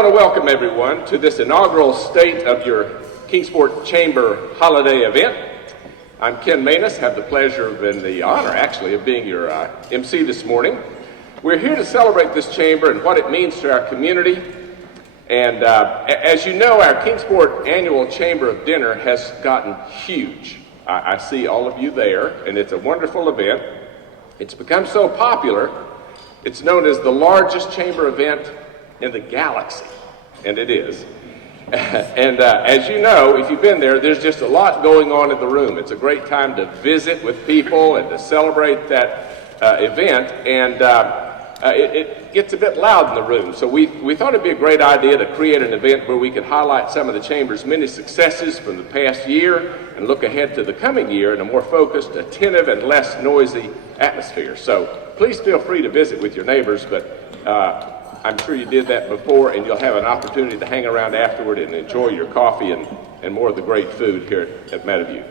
want to welcome everyone to this inaugural State of your Kingsport Chamber holiday event. I'm Ken Manus, have the pleasure and the honor, actually, of being your MC this morning. We're here to celebrate this chamber and what it means to our community. And as you know, our Kingsport Annual Chamber of Dinner has gotten huge. I see all of you there, and it's a wonderful event. It's become so popular, it's known as the largest chamber event in the galaxy, and it is. And as you know, if you've been there, there's just a lot going on in the room. It's a great time to visit with people and to celebrate that event, and it gets a bit loud in the room. So we thought it'd be a great idea to create an event where we could highlight some of the chamber's many successes from the past year and look ahead to the coming year in a more focused, attentive, and less noisy atmosphere. So please feel free to visit with your neighbors, but I'm sure you did that before, and you'll have an opportunity to hang around afterward and enjoy your coffee and more of the great food here at Meadowview.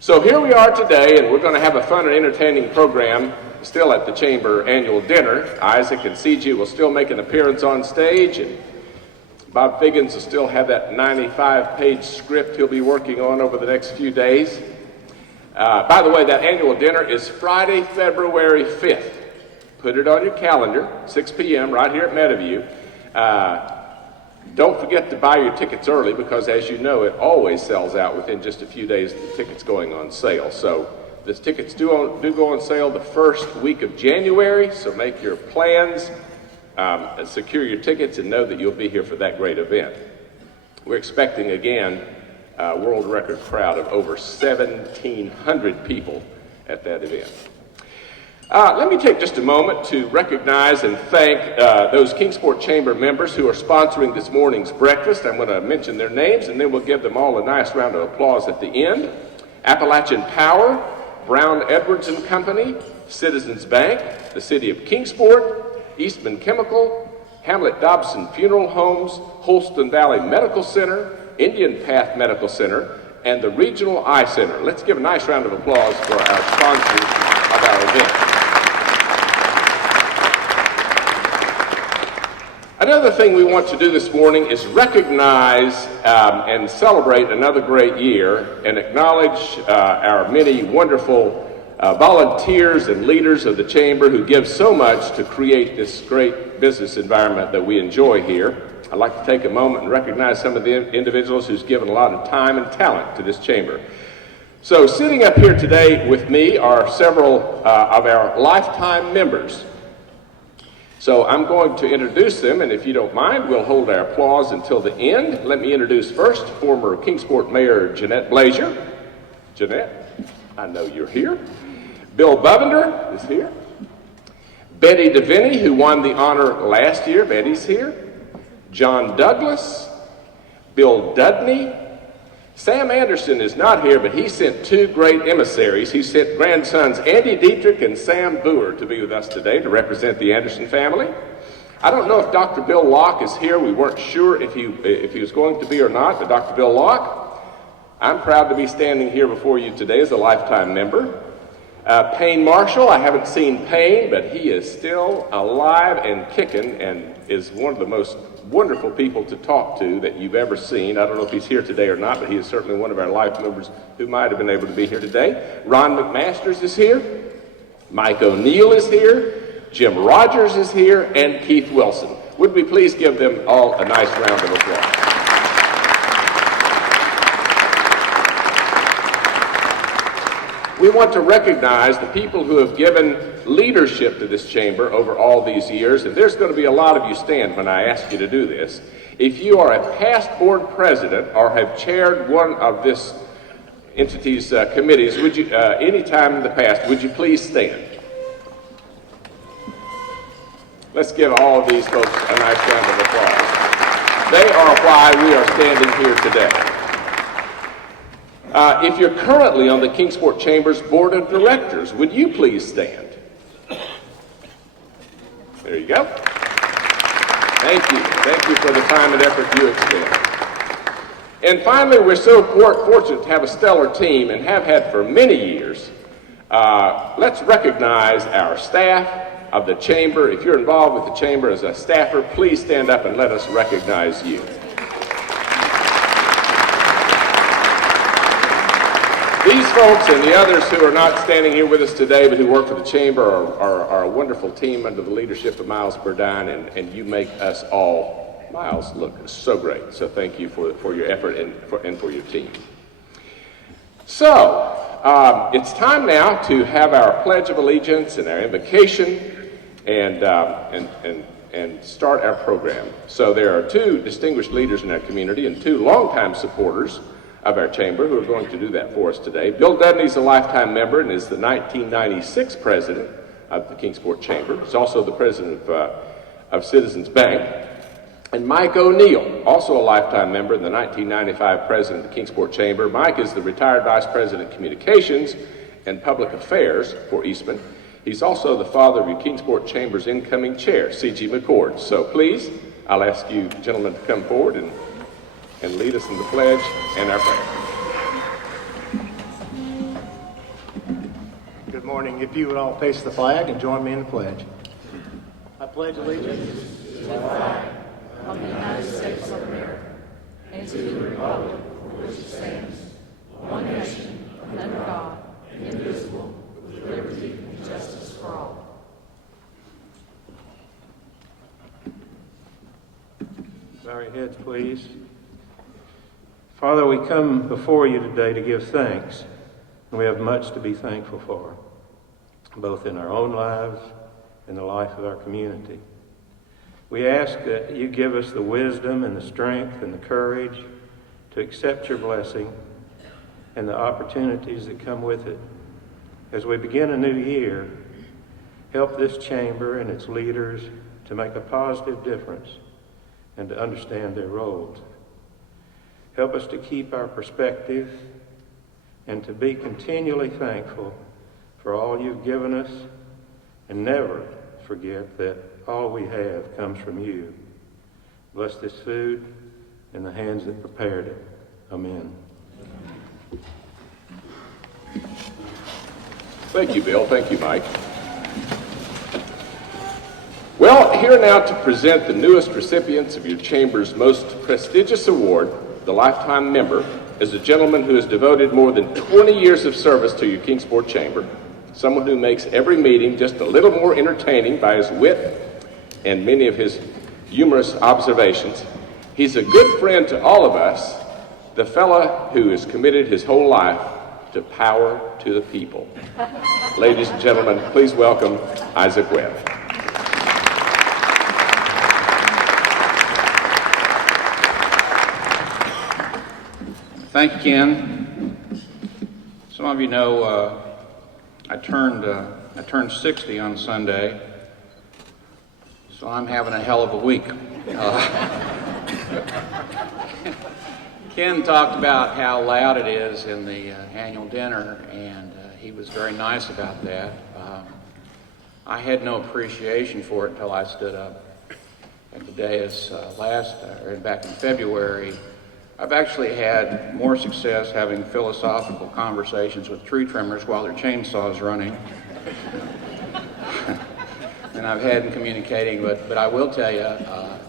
So here we are today, and we're going to have a fun and entertaining program still at the Chamber Annual Dinner. Isaac and CG will still make an appearance on stage, and Bob Figgins will still have that 95-page script he'll be working on over the next few days. By the way, that annual dinner is Friday, February 5th. Put it on your calendar, 6 p.m. right here at Meadowview. Don't forget to buy your tickets early because, as you know, it always sells out within just a few days of the tickets going on sale. So the tickets do go on sale the first week of January, so make your plans, secure your tickets, and know that you'll be here for that great event. We're expecting, again, a world record crowd of over 1,700 people at that event. Let me take just a moment to recognize and thank those Kingsport Chamber members who are sponsoring this morning's breakfast. I'm going to mention their names, and then we'll give them all a nice round of applause at the end. Appalachian Power, Brown Edwards and Company, Citizens Bank, the City of Kingsport, Eastman Chemical, Hamlet Dobson Funeral Homes, Holston Valley Medical Center, Indian Path Medical Center, and the Regional Eye Center. Let's give a nice round of applause for our sponsors of our event. Another thing we want to do this morning is recognize and celebrate another great year and acknowledge our many wonderful volunteers and leaders of the Chamber who give so much to create this great business environment that we enjoy here. I'd like to take a moment and recognize some of the individuals who's given a lot of time and talent to this Chamber. So sitting up here today with me are several of our lifetime members. So I'm going to introduce them, and if you don't mind, we'll hold our applause until the end. Let me introduce first former Kingsport Mayor Jeanette Blazier. Jeanette, I know you're here. Bill Bovender is here. Betty DeVinny, who won the honor last year. Betty's here. John Douglas. Bill Dudney. Sam Anderson is not here, but he sent two great emissaries. He sent grandsons Andy Dietrich and Sam Boer to be with us today to represent the Anderson family. I don't know if Dr. Bill Locke is here. We weren't sure if he was going to be or not, but Dr. Bill Locke, I'm proud to be standing here before you today as a lifetime member. Payne Marshall, I haven't seen Payne, but he is still alive and kicking and is one of the most wonderful people to talk to that you've ever seen. I don't know if he's here today or not, but he is certainly one of our life members who might have been able to be here today. Ron McMasters is here. Mike O'Neill is here. Jim Rogers is here, and Keith Wilson. Would we please give them all a nice round of applause? We want to recognize the people who have given leadership to this chamber over all these years, and there's going to be a lot of you stand when I ask you to do this. If you are a past board president or have chaired one of this entity's committees, would you, any time in the past, would you please stand? Let's give all of these folks a nice round of applause. They are why we are standing here today. If you're currently on the Kingsport Chamber's Board of Directors, would you please stand? There you go. Thank you. Thank you for the time and effort you expend. And finally, we're so fortunate to have a stellar team and have had for many years. Let's recognize our staff of the Chamber. If you're involved with the Chamber as a staffer, please stand up and let us recognize you. These folks and the others who are not standing here with us today but who work for the Chamber are a wonderful team under the leadership of Miles Burdine, and you make us all, Miles, look so great. So thank you for your effort and for your team. So, it's time now to have our Pledge of Allegiance and our invocation and start our program. So there are two distinguished leaders in our community and two longtime supporters of our Chamber who are going to do that for us today. Bill Dudney's a lifetime member and is the 1996 president of the Kingsport Chamber. He's also the president of Citizens Bank. And Mike O'Neill, also a lifetime member and the 1995 president of the Kingsport Chamber. Mike is the retired vice president of communications and public affairs for Eastman. He's also the father of your Kingsport Chamber's incoming chair, C.G. McCord. So please, I'll ask you gentlemen to come forward and lead us in the pledge and our prayer. Good morning. If you would all face the flag and join me in the pledge. I pledge allegiance to the flag of the United States of America and to the republic for which it stands, one nation, under God, indivisible, with liberty and justice for all. Bow your heads, please. Father, we come before you today to give thanks, and we have much to be thankful for, both in our own lives and the life of our community. We ask that you give us the wisdom and the strength and the courage to accept your blessing and the opportunities that come with it. As we begin a new year, help this chamber and its leaders to make a positive difference and to understand their roles. Help us to keep our perspective and to be continually thankful for all you've given us, and never forget that all we have comes from you. Bless this food and the hands that prepared it. Amen. Thank you, Bill. Thank you, Mike. Well, here now to present the newest recipients of your Chamber's most prestigious award, the Lifetime Member, is a gentleman who has devoted more than 20 years of service to your Kingsport Chamber, someone who makes every meeting just a little more entertaining by his wit and many of his humorous observations. He's a good friend to all of us, the fella who has committed his whole life to power to the people. Ladies and gentlemen, please welcome Isaac Webb. Thank you, Ken. Some of you know I turned 60 on Sunday, so I'm having a hell of a week. Ken talked about how loud it is in the annual dinner, and he was very nice about that. I had no appreciation for it until I stood up at the dais back in February. I've actually had more success having philosophical conversations with tree trimmers while their chainsaws running than I've had in communicating. But I will tell you,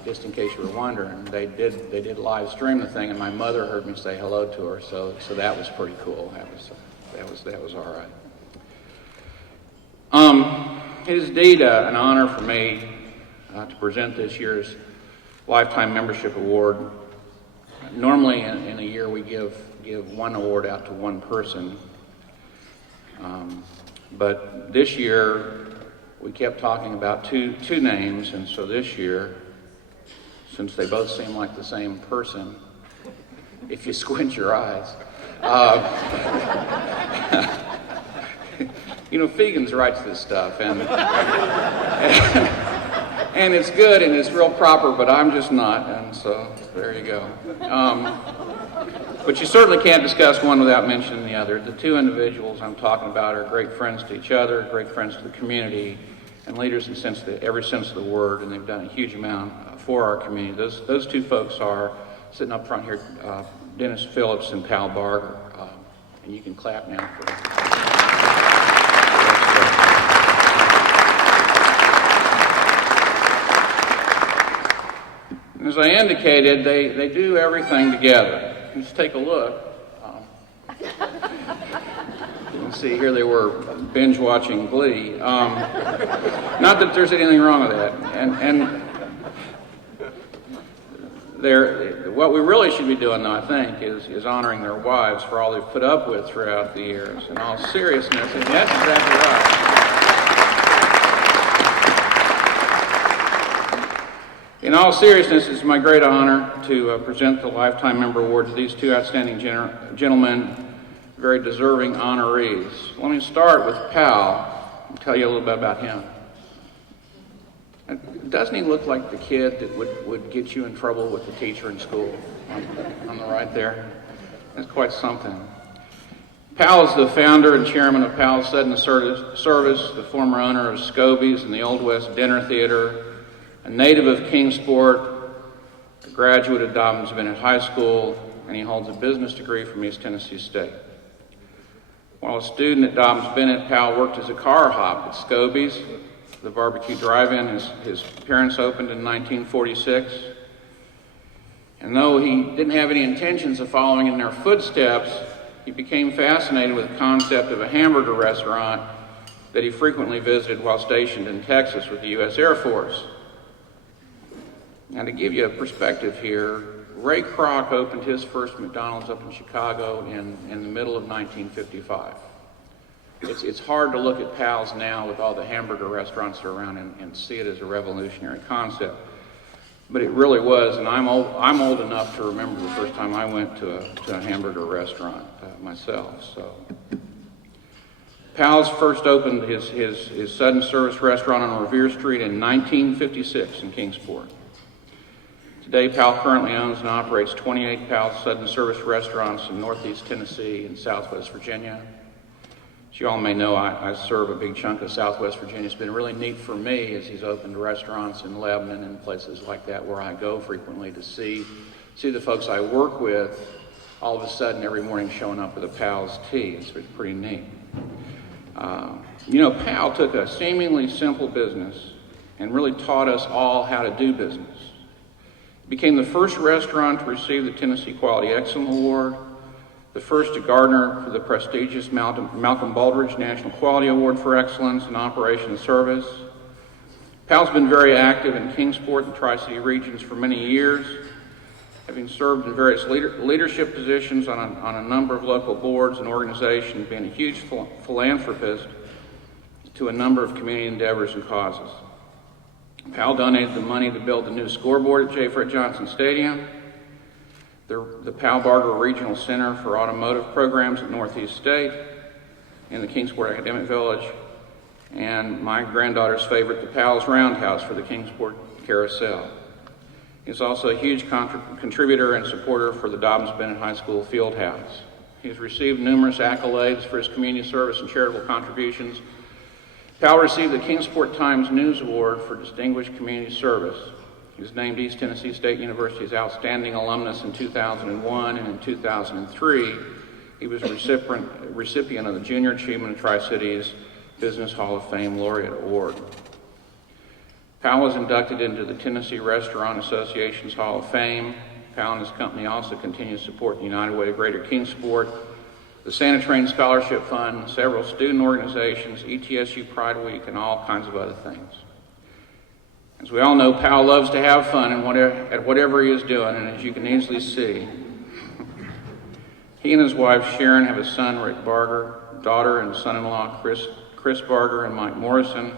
just in case you were wondering, they did live stream the thing, and my mother heard me say hello to her, so that was pretty cool. That was all right. It is indeed an honor for me to present this year's Lifetime Membership Award. Normally in a year we give one award out to one person, but this year we kept talking about two names, and so this year, since they both seem like the same person, if you squint your eyes, you know, Fegans writes this stuff, and and it's good and it's real proper, but I'm just not, and so there you go. But you certainly can't discuss one without mentioning the other. The two individuals I'm talking about are great friends to each other, great friends to the community, and leaders in every sense of the word, and they've done a huge amount for our community. Those two folks are sitting up front here, Dennis Phillips and Pal Barger, and you can clap now for them. And as I indicated, they do everything together. Just take a look. You can see here they were binge watching Glee. Not that there's anything wrong with that. And what we really should be doing, though, I think, is honoring their wives for all they've put up with throughout the years. In all seriousness, and that's exactly right. In all seriousness, it's my great honor to present the Lifetime Member Award to these two outstanding gentlemen, very deserving honorees. Let me start with Pal and tell you a little bit about him. Doesn't he look like the kid that would get you in trouble with the teacher in school? On the right there. That's quite something. Pal is the founder and chairman of Pal's Sudden Service, the former owner of Scoby's and the Old West Dinner Theater, a native of Kingsport, a graduate of Dobbins-Bennett High School, and he holds a business degree from East Tennessee State. While a student at Dobbins-Bennett, Pal worked as a car hop at Scoby's, the barbecue drive-in his parents opened in 1946. And though he didn't have any intentions of following in their footsteps, he became fascinated with the concept of a hamburger restaurant that he frequently visited while stationed in Texas with the U.S. Air Force. Now, to give you a perspective here, Ray Kroc opened his first McDonald's up in Chicago in the middle of 1955. It's hard to look at Pal's now with all the hamburger restaurants that are around and see it as a revolutionary concept. But it really was, and I'm old enough to remember the first time I went to a hamburger restaurant myself. So, Pal's first opened his Sudden Service restaurant on Revere Street in 1956 in Kingsport. Today, Pal currently owns and operates 28 Pal's Sudden Service restaurants in Northeast Tennessee and Southwest Virginia. As you all may know, I serve a big chunk of Southwest Virginia. It's been really neat for me as he's opened restaurants in Lebanon and places like that where I go frequently to see the folks I work with all of a sudden every morning showing up with a Pal's tea. It's pretty neat. Pal took a seemingly simple business and really taught us all how to do business. It became the first restaurant to receive the Tennessee Quality Excellence Award, the first to garner for the prestigious Malcolm Baldrige National Quality Award for Excellence in Operation and Service. Pal's been very active in Kingsport and Tri-City regions for many years, having served in various leadership positions on a number of local boards and organizations, being a huge philanthropist to a number of community endeavors and causes. Pal donated the money to build the new scoreboard at J. Fred Johnson Stadium, the Pal Barger Regional Center for Automotive Programs at Northeast State, in the Kingsport Academic Village, and my granddaughter's favorite, the Pal's Roundhouse for the Kingsport Carousel. He's also a huge contributor and supporter for the Dobbins-Bennett High School Field House. He's received numerous accolades for his community service and charitable contributions. Pal received the Kingsport Times News Award for Distinguished Community Service. He was named East Tennessee State University's Outstanding Alumnus in 2001, and in 2003, he was a recipient of the Junior Achievement of Tri-Cities Business Hall of Fame Laureate Award. Pal was inducted into the Tennessee Restaurant Association's Hall of Fame. Pal and his company also continue to support the United Way of Greater Kingsport, the Santa Train Scholarship Fund, several student organizations, ETSU Pride Week, and all kinds of other things. As we all know, Pal loves to have fun at whatever he is doing, and as you can easily see, he and his wife Sharon have a son, Rick Barger, daughter and son-in-law Chris Barger and Mike Morrison,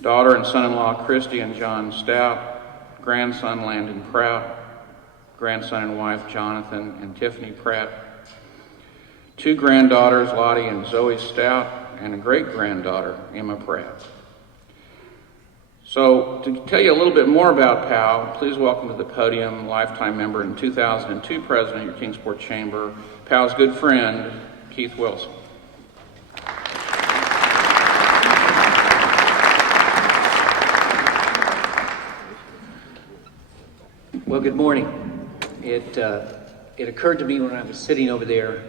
daughter and son-in-law Christy and John Stout, grandson Landon Pratt, grandson and wife Jonathan and Tiffany Pratt, two granddaughters Lottie and Zoe Stout, and a great-granddaughter Emma Pratt. So, to tell you a little bit more about Pal, please welcome to the podium lifetime member and 2002 president of your Kingsport Chamber, Pal's good friend, Keith Wilson. Well, good morning. It occurred to me when I was sitting over there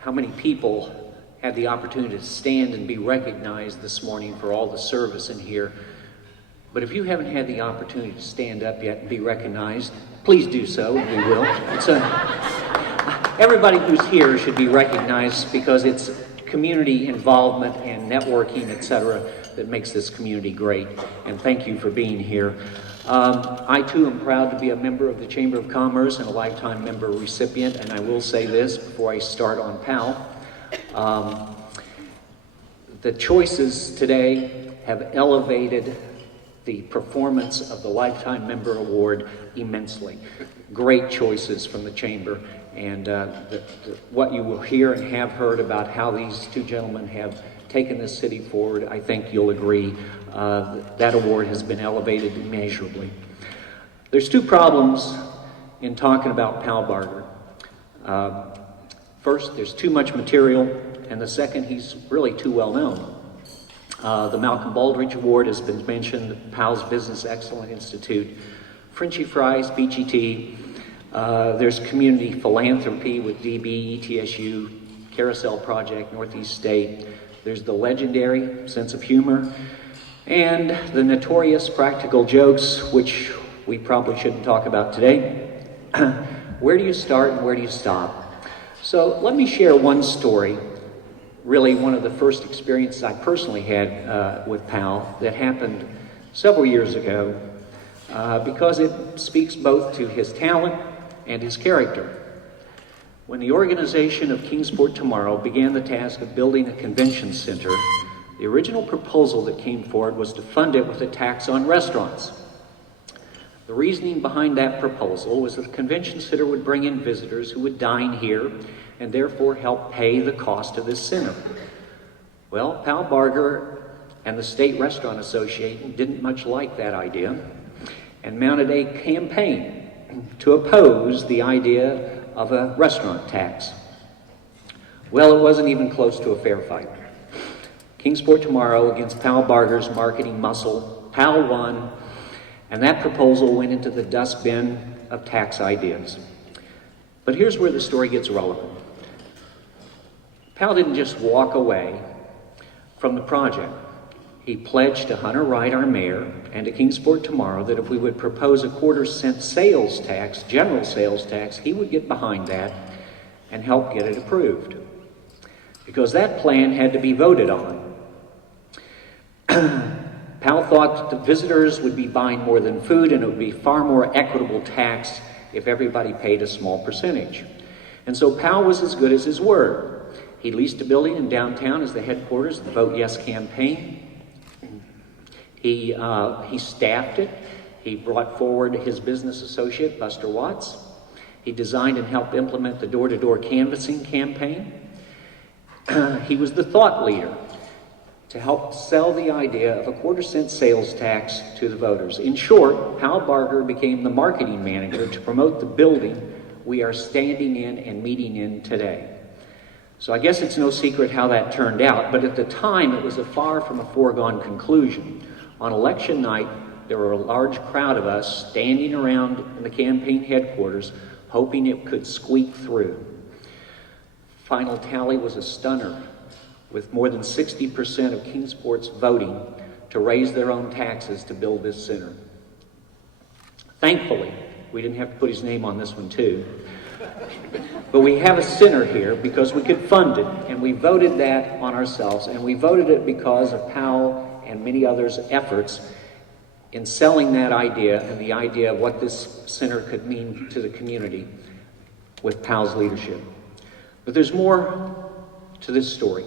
how many people had the opportunity to stand and be recognized this morning for all the service in here. But if you haven't had the opportunity to stand up yet and be recognized, please do so, and we will. Everybody who's here should be recognized because it's community involvement and networking, etc., that makes this community great. And thank you for being here. I too am proud to be a member of the Chamber of Commerce and a lifetime member recipient, and I will say this before I start on PAL. The choices today have elevated the performance of the Lifetime Member Award immensely. Great choices from the Chamber, and what you will hear and have heard about how these two gentlemen have taken this city forward, I think you'll agree that award has been elevated immeasurably. There's two problems in talking about Pal Barger. First, there's too much material, and the second, he's really too well known. The Malcolm Baldrige Award has been mentioned, Pal's Business Excellence Institute, Frenchy Fries, Beachy Tea. There's community philanthropy with DB, ETSU, Carousel Project, Northeast State. There's the legendary sense of humor and the notorious practical jokes, which we probably shouldn't talk about today. Where do you start and where do you stop? So let me share one story, really one of the first experiences I personally had with Pal that happened several years ago because it speaks both to his talent and his character. When the organization of Kingsport Tomorrow began the task of building a convention center, the original proposal that came forward was to fund it with a tax on restaurants. The reasoning behind that proposal was that the convention center would bring in visitors who would dine here and therefore help pay the cost of this center. Well, Pal Barger and the State Restaurant Association didn't much like that idea and mounted a campaign to oppose the idea of a restaurant tax. Well, it wasn't even close to a fair fight. Kingsport Tomorrow against Pal Barger's marketing muscle, Pal won, and that proposal went into the dustbin of tax ideas. But here's where the story gets relevant. Pal didn't just walk away from the project. He pledged to Hunter Wright, our mayor, and to Kingsport Tomorrow that if we would propose a 1/4-cent sales tax, general sales tax, he would get behind that and help get it approved. Because that plan had to be voted on. Pal thought that the visitors would be buying more than food and it would be far more equitable tax if everybody paid a small percentage. And so Pal was as good as his word. He leased a building in downtown as the headquarters of the Vote Yes campaign. He staffed it. He brought forward his business associate, Buster Watts. He designed and helped implement the door-to-door canvassing campaign. He was the thought leader to help sell the idea of a 1/4-cent sales tax to the voters. In short, Pal Barger became the marketing manager to promote the building we are standing in and meeting in today. So I guess it's no secret how that turned out, but at the time it was far from a foregone conclusion. On election night, there were a large crowd of us standing around in the campaign headquarters, hoping it could squeak through. Final tally was a stunner, with more than 60% of Kingsport's voting to raise their own taxes to build this center. Thankfully, we didn't have to put his name on this one too. But we have a center here because we could fund it, and we voted that on ourselves, and we voted it because of Pal and many others' efforts in selling that idea and the idea of what this center could mean to the community with Pal's leadership. But there's more to this story.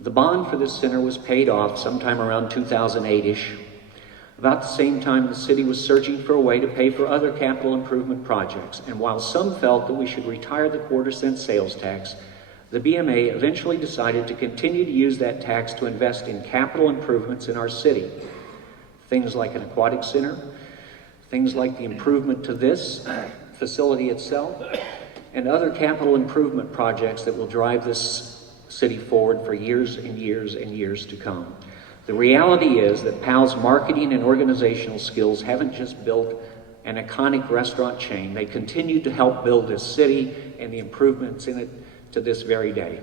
The bond for this center was paid off sometime around 2008-ish. About the same time, the city was searching for a way to pay for other capital improvement projects. And while some felt that we should retire the 1/4-cent sales tax, the BMA eventually decided to continue to use that tax to invest in capital improvements in our city. Things like an aquatic center, things like the improvement to this facility itself, and other capital improvement projects that will drive this city forward for years and years and years to come. The reality is that Pal's marketing and organizational skills haven't just built an iconic restaurant chain, they continue to help build this city and the improvements in it to this very day.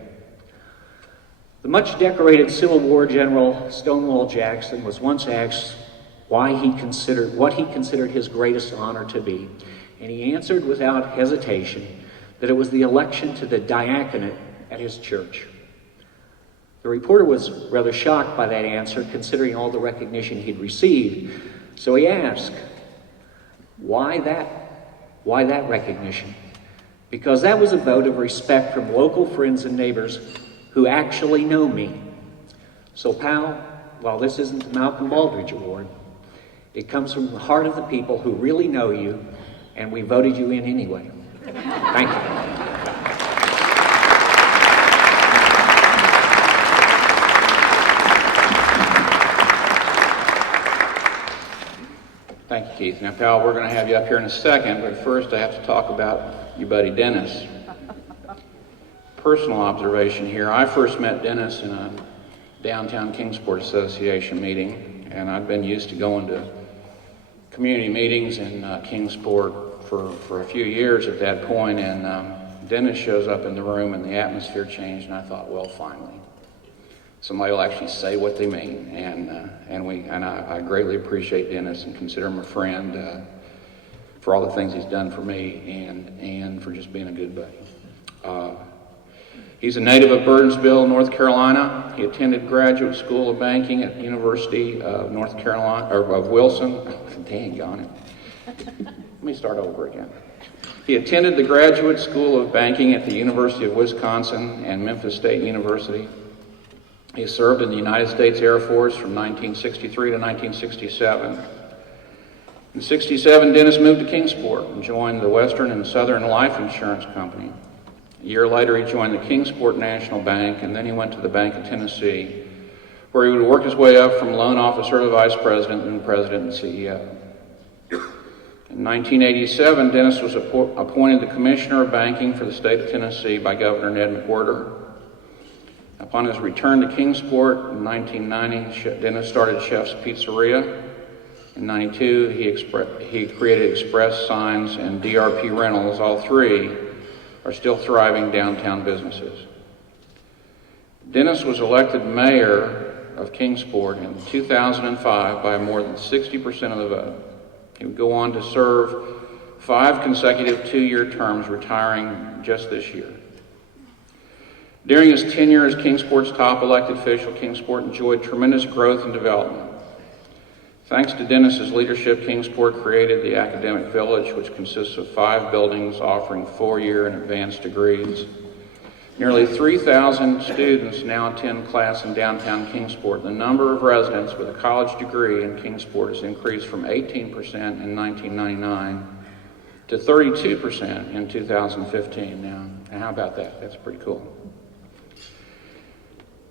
The much decorated Civil War General Stonewall Jackson was once asked what he considered his greatest honor to be. And he answered without hesitation that it was the election to the diaconate at his church. The reporter was rather shocked by that answer, considering all the recognition he'd received. So he asked, why that recognition? Because that was a vote of respect from local friends and neighbors who actually know me. So pal, while this isn't the Malcolm Baldrige Award, it comes from the heart of the people who really know you, and we voted you in anyway. Thank you. Thank you, Keith. Now, pal, we're going to have you up here in a second, but first I have to talk about your buddy Dennis. Personal observation here. I first met Dennis in a downtown Kingsport Association meeting, and I'd been used to going to community meetings in Kingsport for a few years at that point, and Dennis shows up in the room and the atmosphere changed, and I thought, well, finally, somebody will actually say what they mean, and I greatly appreciate Dennis and consider him a friend for all the things he's done for me and for just being a good buddy. He's a native of Burnsville, North Carolina. He attended graduate school of banking at the University of North Carolina, or of Wilson. Oh, dang, got it. Let me start over again. He attended the graduate school of banking at the University of Wisconsin and Memphis State University. He served in the United States Air Force from 1963 to 1967. In 1967, Dennis moved to Kingsport and joined the Western and Southern Life Insurance Company. A year later, he joined the Kingsport National Bank, and then he went to the Bank of Tennessee, where he would work his way up from loan officer to vice president and president and CEO. In 1987, Dennis was appointed the Commissioner of Banking for the state of Tennessee by Governor Ned McWhorter. Upon his return to Kingsport in 1990, Dennis started Chef's Pizzeria. In 1992, he created Express Signs and DRP Rentals. All three are still thriving downtown businesses. Dennis was elected mayor of Kingsport in 2005 by more than 60% of the vote. He would go on to serve 5 consecutive 2-year terms, retiring just this year. During his tenure as Kingsport's top elected official, Kingsport enjoyed tremendous growth and development. Thanks to Dennis's leadership, Kingsport created the Academic Village, which consists of 5 buildings offering 4-year and advanced degrees. Nearly 3,000 students now attend class in downtown Kingsport. The number of residents with a college degree in Kingsport has increased from 18% in 1999 to 32% in 2015. Now, how about that? That's pretty cool.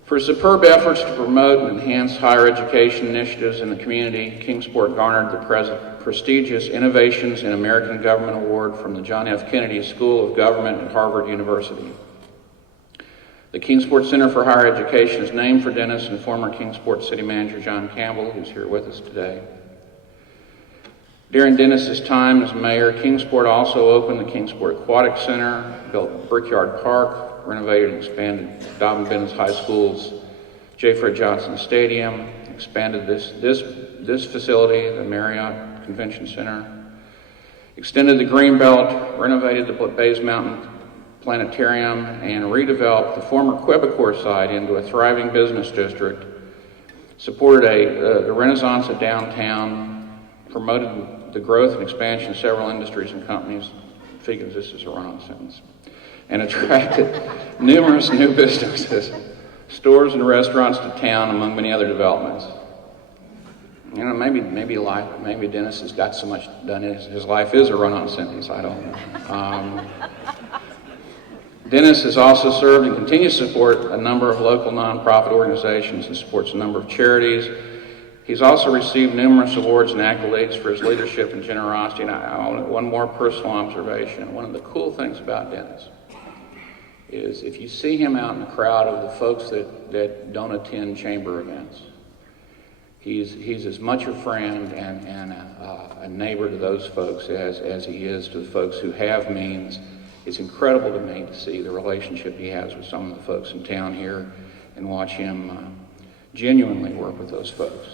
For superb efforts to promote and enhance higher education initiatives in the community, Kingsport garnered the prestigious Innovations in American Government Award from the John F. Kennedy School of Government at Harvard University. The Kingsport Center for Higher Education is named for Dennis and former Kingsport City Manager John Campbell, who's here with us today. During Dennis's time as mayor, Kingsport also opened the Kingsport Aquatic Center, built Brickyard Park, renovated and expanded Dobbin-Bennett High School's J. Fred Johnson Stadium, expanded this facility, the Marriott Convention Center, extended the Greenbelt, renovated the Bays Mountain Planetarium, and redeveloped the former Quebecor site into a thriving business district, supported the renaissance of downtown, promoted the growth and expansion of several industries and companies, figures this is a run-on sentence, and attracted numerous new businesses, stores and restaurants to town, among many other developments. You know, maybe Dennis has got so much done, his life is a run-on sentence, I don't know. Dennis has also served and continues to support a number of local nonprofit organizations and supports a number of charities. He's also received numerous awards and accolades for his leadership and generosity. And one more personal observation. One of the cool things about Dennis is if you see him out in the crowd of the folks that don't attend chamber events, he's as much a friend and a neighbor to those folks as he is to the folks who have means. It's incredible to me to see the relationship he has with some of the folks in town here and watch him genuinely work with those folks.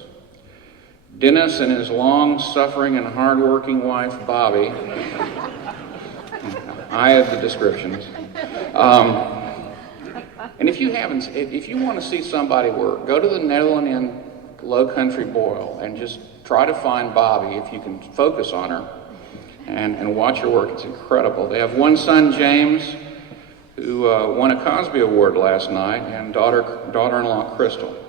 Dennis and his long-suffering and hard-working wife, Bobby. I have the descriptions. And if you want to see somebody work, go to the Netherlands Inn Low Country Boil and just try to find Bobby if you can focus on her and watch her work. It's incredible. They have one son, James, who won a Cosby Award last night, and daughter-in-law, Crystal.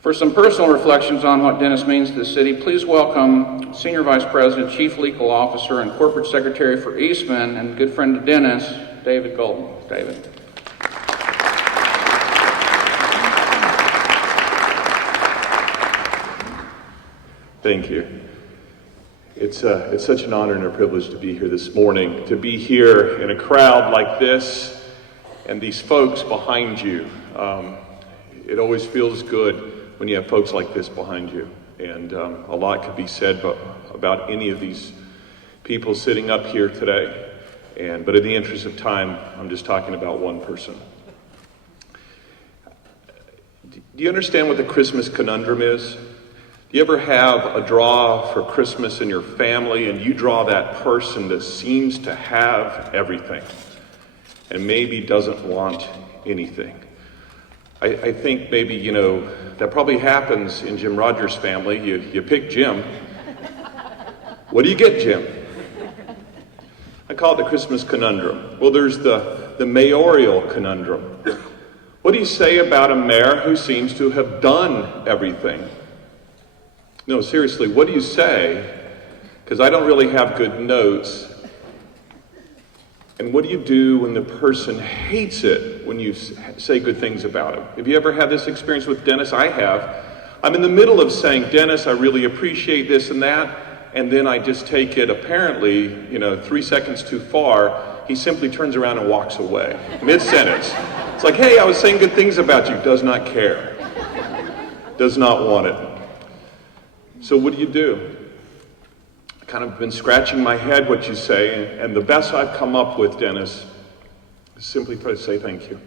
For some personal reflections on what Dennis means to the city, please welcome Senior Vice President, Chief Legal Officer, and Corporate Secretary for Eastman, and good friend to Dennis, David Golden. David. Thank you. It's such an honor and a privilege to be here this morning, to be here in a crowd like this and these folks behind you. It always feels good when you have folks like this behind you. And a lot could be said about any of these people sitting up here today. But in the interest of time, I'm just talking about one person. Do you understand what the Christmas conundrum is? Do you ever have a draw for Christmas in your family and you draw that person that seems to have everything and maybe doesn't want anything? I think maybe, that probably happens in Jim Rogers' family. You pick Jim. What do you get, Jim? I call it the Christmas conundrum. Well, there's the mayoral conundrum. What do you say about a mayor who seems to have done everything? No, seriously, what do you say? Because I don't really have good notes. And what do you do when the person hates it when you say good things about him? Have you ever had this experience with Dennis? I have. I'm in the middle of saying, Dennis, I really appreciate this and that. And then I just take it, apparently, 3 seconds too far. He simply turns around and walks away, mid-sentence. It's like, hey, I was saying good things about you. Does not care. Does not want it. So what do? I kind of been scratching my head what you say, and the best I've come up with, Dennis, is simply to say thank you.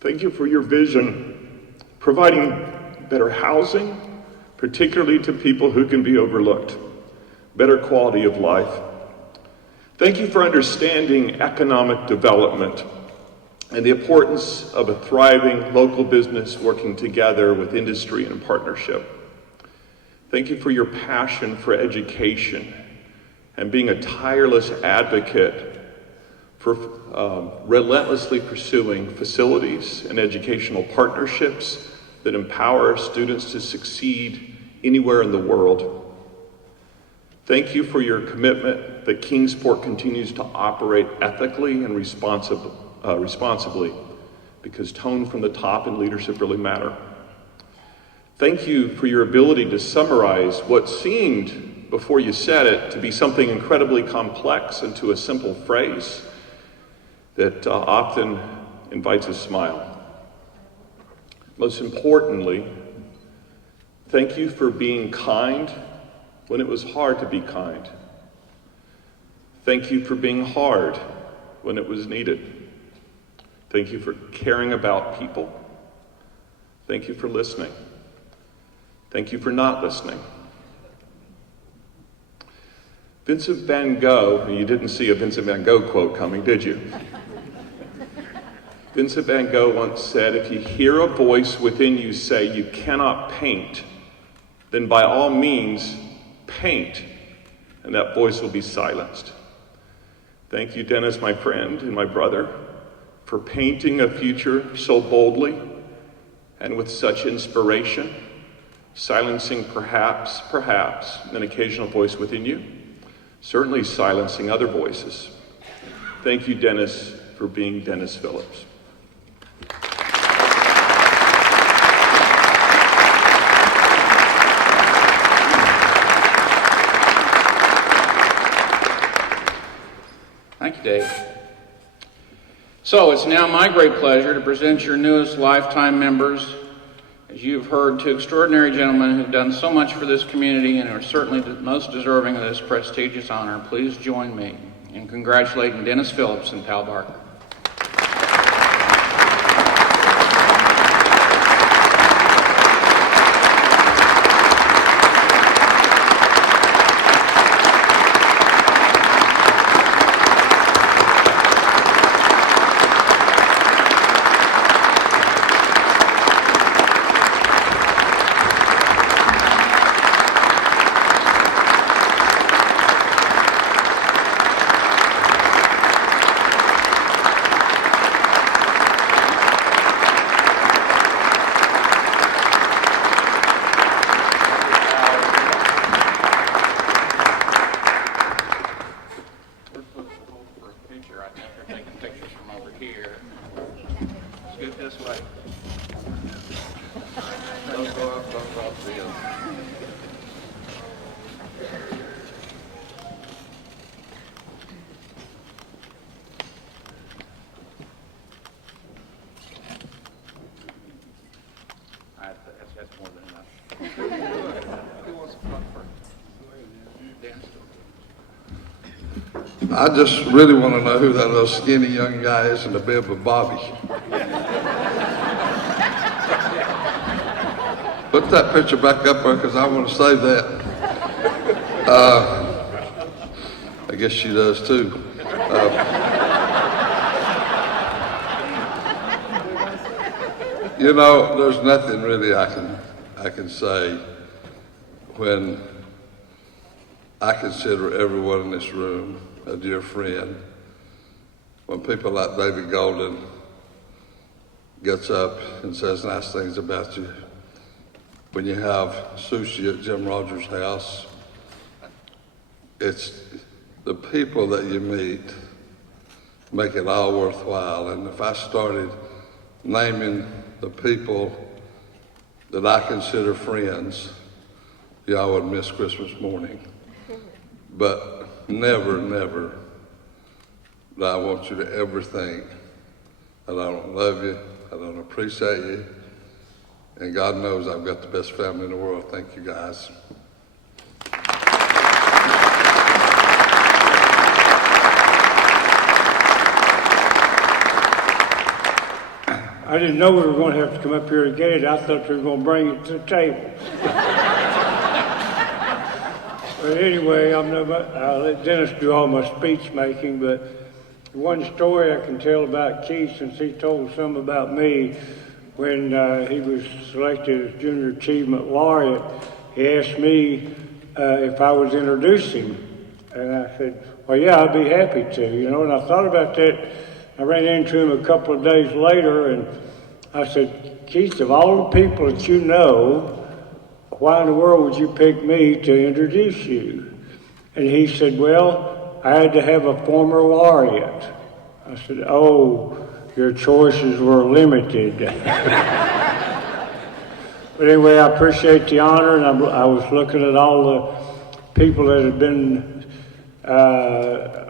Thank you for your vision, providing better housing, particularly to people who can be overlooked, better quality of life. Thank you for understanding economic development and the importance of a thriving local business working together with industry and partnership. Thank you for your passion for education and being a tireless advocate for relentlessly pursuing facilities and educational partnerships that empower students to succeed anywhere in the world. Thank you for your commitment that Kingsport continues to operate ethically and responsibly, because tone from the top and leadership really matter. Thank you for your ability to summarize what seemed, before you said it, to be something incredibly complex into a simple phrase that often invites a smile. Most importantly, thank you for being kind when it was hard to be kind. Thank you for being hard when it was needed. Thank you for caring about people. Thank you for listening. Thank you for not listening. Vincent van Gogh, you didn't see a Vincent van Gogh quote coming, did you? Vincent van Gogh once said, if you hear a voice within you say you cannot paint, then by all means paint, and that voice will be silenced. Thank you, Dennis, my friend and my brother, for painting a future so boldly and with such inspiration, silencing perhaps an occasional voice within you, certainly silencing other voices. Thank you, Dennis, for being Dennis Phillips. Thank you, Dave. So it's now my great pleasure to present your newest lifetime members. As you've heard, two extraordinary gentlemen who've done so much for this community and are certainly the most deserving of this prestigious honor. Please join me in congratulating Dennis Phillips and Pal Barker. I just really want to know who that little skinny young guy is in the bed with Bobby. Put that picture back up there because I want to save that. I guess she does too. You know, there's nothing really I can say when I consider everyone in this room a dear friend. When people like David Golden gets up and says nice things about you. When you have sushi at Jim Rogers' house, it's the people that you meet make it all worthwhile. And if I started naming the people that I consider friends, y'all would miss Christmas morning. But never, never do I want you to ever think that I don't love you, I don't appreciate you, and God knows I've got the best family in the world. Thank you, guys. I didn't know we were going to have to come up here to get it. I thought we were going to bring it to the table. But anyway, I'll let Dennis do all my speech making, but one story I can tell about Keith, since he told some about me, when he was selected as Junior Achievement Laureate, he asked me if I would introduce him. And I said, well, yeah, I'd be happy to, and I thought about that. I ran into him a couple of days later, and I said, Keith, of all the people that you know, why in the world would you pick me to introduce you? And he said, well, I had to have a former laureate. I said, oh, your choices were limited. But anyway, I appreciate the honor, and I was looking at all the people that have been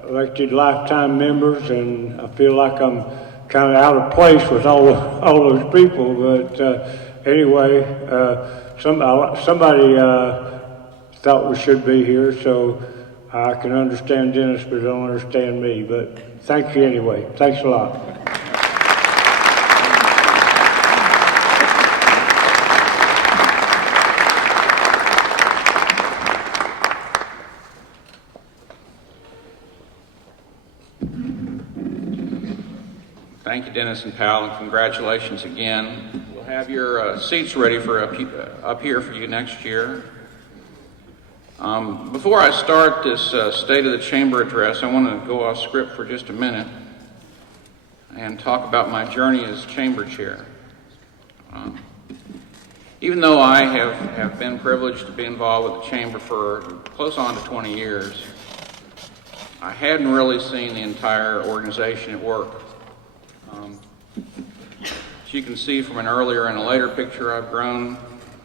elected lifetime members, and I feel like I'm kind of out of place with all those people. But anyway, somebody thought we should be here, so I can understand Dennis, but don't understand me. But thank you anyway. Thanks a lot. Thank you, Dennis and Pal, and congratulations again. We'll have your seats ready for up here for you next year. Before I start this State of the Chamber address, I want to go off script for just a minute and talk about my journey as Chamber Chair. Even though I have been privileged to be involved with the Chamber for close on to 20 years, I hadn't really seen the entire organization at work. As you can see from an earlier and a later picture, I've grown,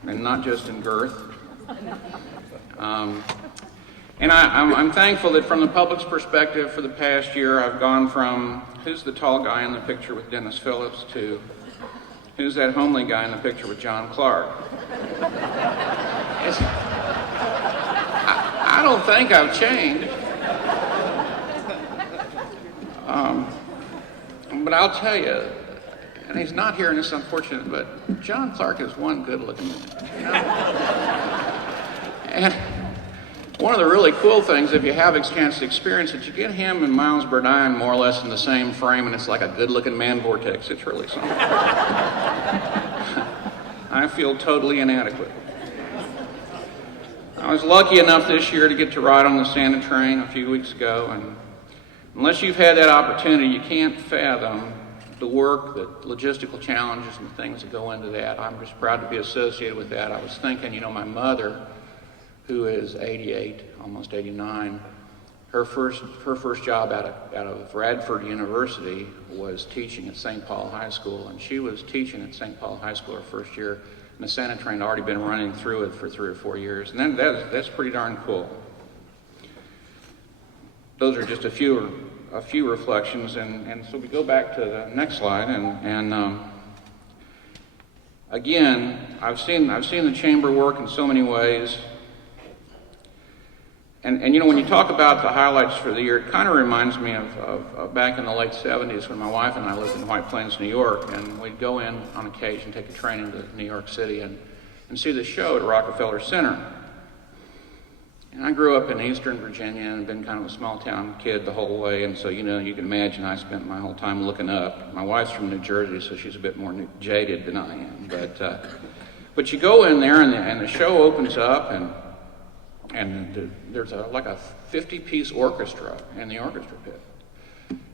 and not just in girth. And I'm thankful that from the public's perspective for the past year, I've gone from who's the tall guy in the picture with Dennis Phillips to who's that homely guy in the picture with John Clark. I don't think I've changed. But I'll tell you, and he's not here and it's unfortunate, but John Clark is one good looking man. And one of the really cool things, if you have a chance to experience it, you get him and Miles Burdine more or less in the same frame, and it's like a good looking man vortex. It's really something. I feel totally inadequate. I was lucky enough this year to get to ride on the Santa train a few weeks ago, and unless you've had that opportunity, you can't fathom the work, the logistical challenges and the things that go into that. I'm just proud to be associated with that. I was thinking, my mother, who is 88, almost 89, her first job out of Radford University was teaching at St. Paul High School, and she was teaching at St. Paul High School her first year, and the Santa train had already been running through it for 3 or 4 years, and that's pretty darn cool. Those are just a few reflections, and so we go back to the next slide, and again, I've seen the chamber work in so many ways, And you know, when you talk about the highlights for the year, it kind of reminds me of back in the late 70s when my wife and I lived in White Plains, New York, and we'd go in on occasion, take a train into New York City and see the show at Rockefeller Center. And I grew up in Eastern Virginia and been kind of a small town kid the whole way, and so, you know, you can imagine I spent my whole time looking up. My wife's from New Jersey, so she's a bit more jaded than I am. But you go in there and the show opens up, and there's like a 50-piece orchestra in the orchestra pit.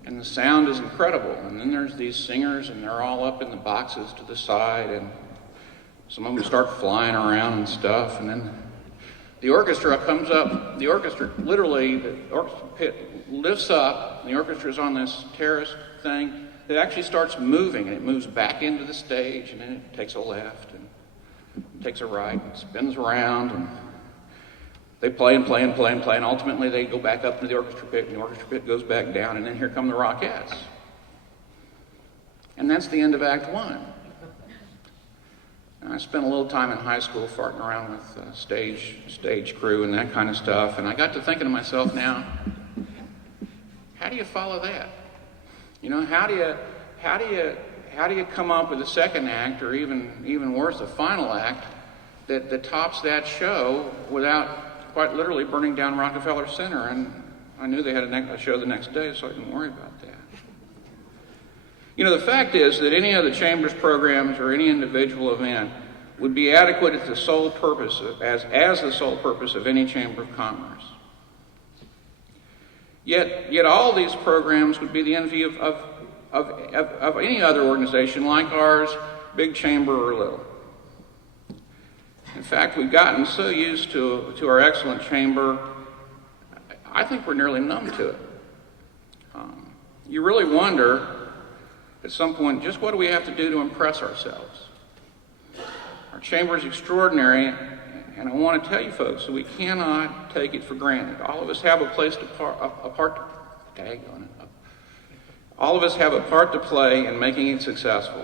And the sound is incredible. And then there's these singers, and they're all up in the boxes to the side, and some of them start flying around and stuff, and then the orchestra comes up, the orchestra pit lifts up, and the orchestra's on this terrace thing. It actually starts moving, and it moves back into the stage, and then it takes a left, and takes a right, and spins around, and they play and play and play and play, and ultimately they go back up to the orchestra pit, and the orchestra pit goes back down, and then here come the Rockettes. And that's the end of Act One. I spent a little time in high school farting around with stage crew and that kind of stuff, and I got to thinking to myself now, how do you follow that? You know, how do you come up with a second act, or even worse, a final act that tops that show without quite literally burning down Rockefeller Center? And I knew they had a show the next day, so I didn't worry about that. You know, the fact is that any of the Chamber's programs or any individual event would be adequate as the sole purpose as the sole purpose of any Chamber of Commerce. Yet all these programs would be the envy of any other organization like ours, big chamber or little. In fact, we've gotten so used to our excellent chamber, I think we're nearly numb to it. You really wonder at some point, just what do we have to do to impress ourselves? Our chamber is extraordinary, and I want to tell you folks that we cannot take it for granted. All of us have a all of us have a part to play in making it successful.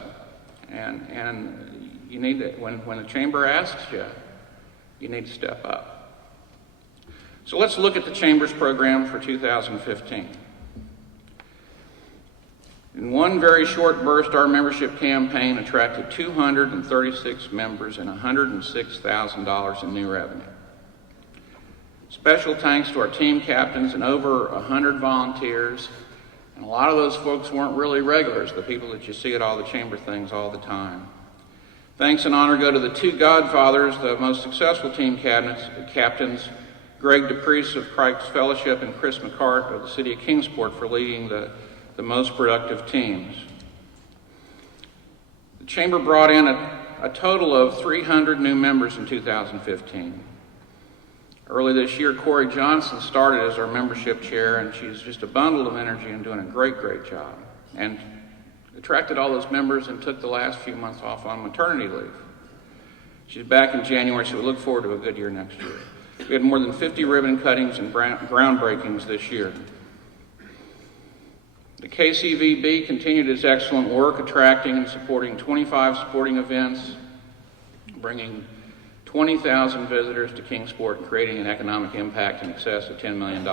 And you need to, when the chamber asks you, you need to step up. So let's look at the chamber's program for 2015. In one very short burst, our membership campaign attracted 236 members and $106,000 in new revenue. Special thanks to our team captains and over 100 volunteers. And a lot of those folks weren't really regulars, the people that you see at all the chamber things all the time. Thanks and honor go to the two godfathers, the most successful team captains, Greg DePriest of Christ Fellowship and Chris McCart of the city of Kingsport, for leading the most productive teams. The chamber brought in a total of 300 new members in 2015. Early this year, Corey Johnson started as our membership chair, and she's just a bundle of energy and doing a great job. And attracted all those members and took the last few months off on maternity leave. She's back in January, so we look forward to a good year next year. We had more than 50 ribbon cuttings and groundbreakings this year. The KCVB continued its excellent work attracting and supporting 25 sporting events, bringing 20,000 visitors to Kingsport and creating an economic impact in excess of $10 million.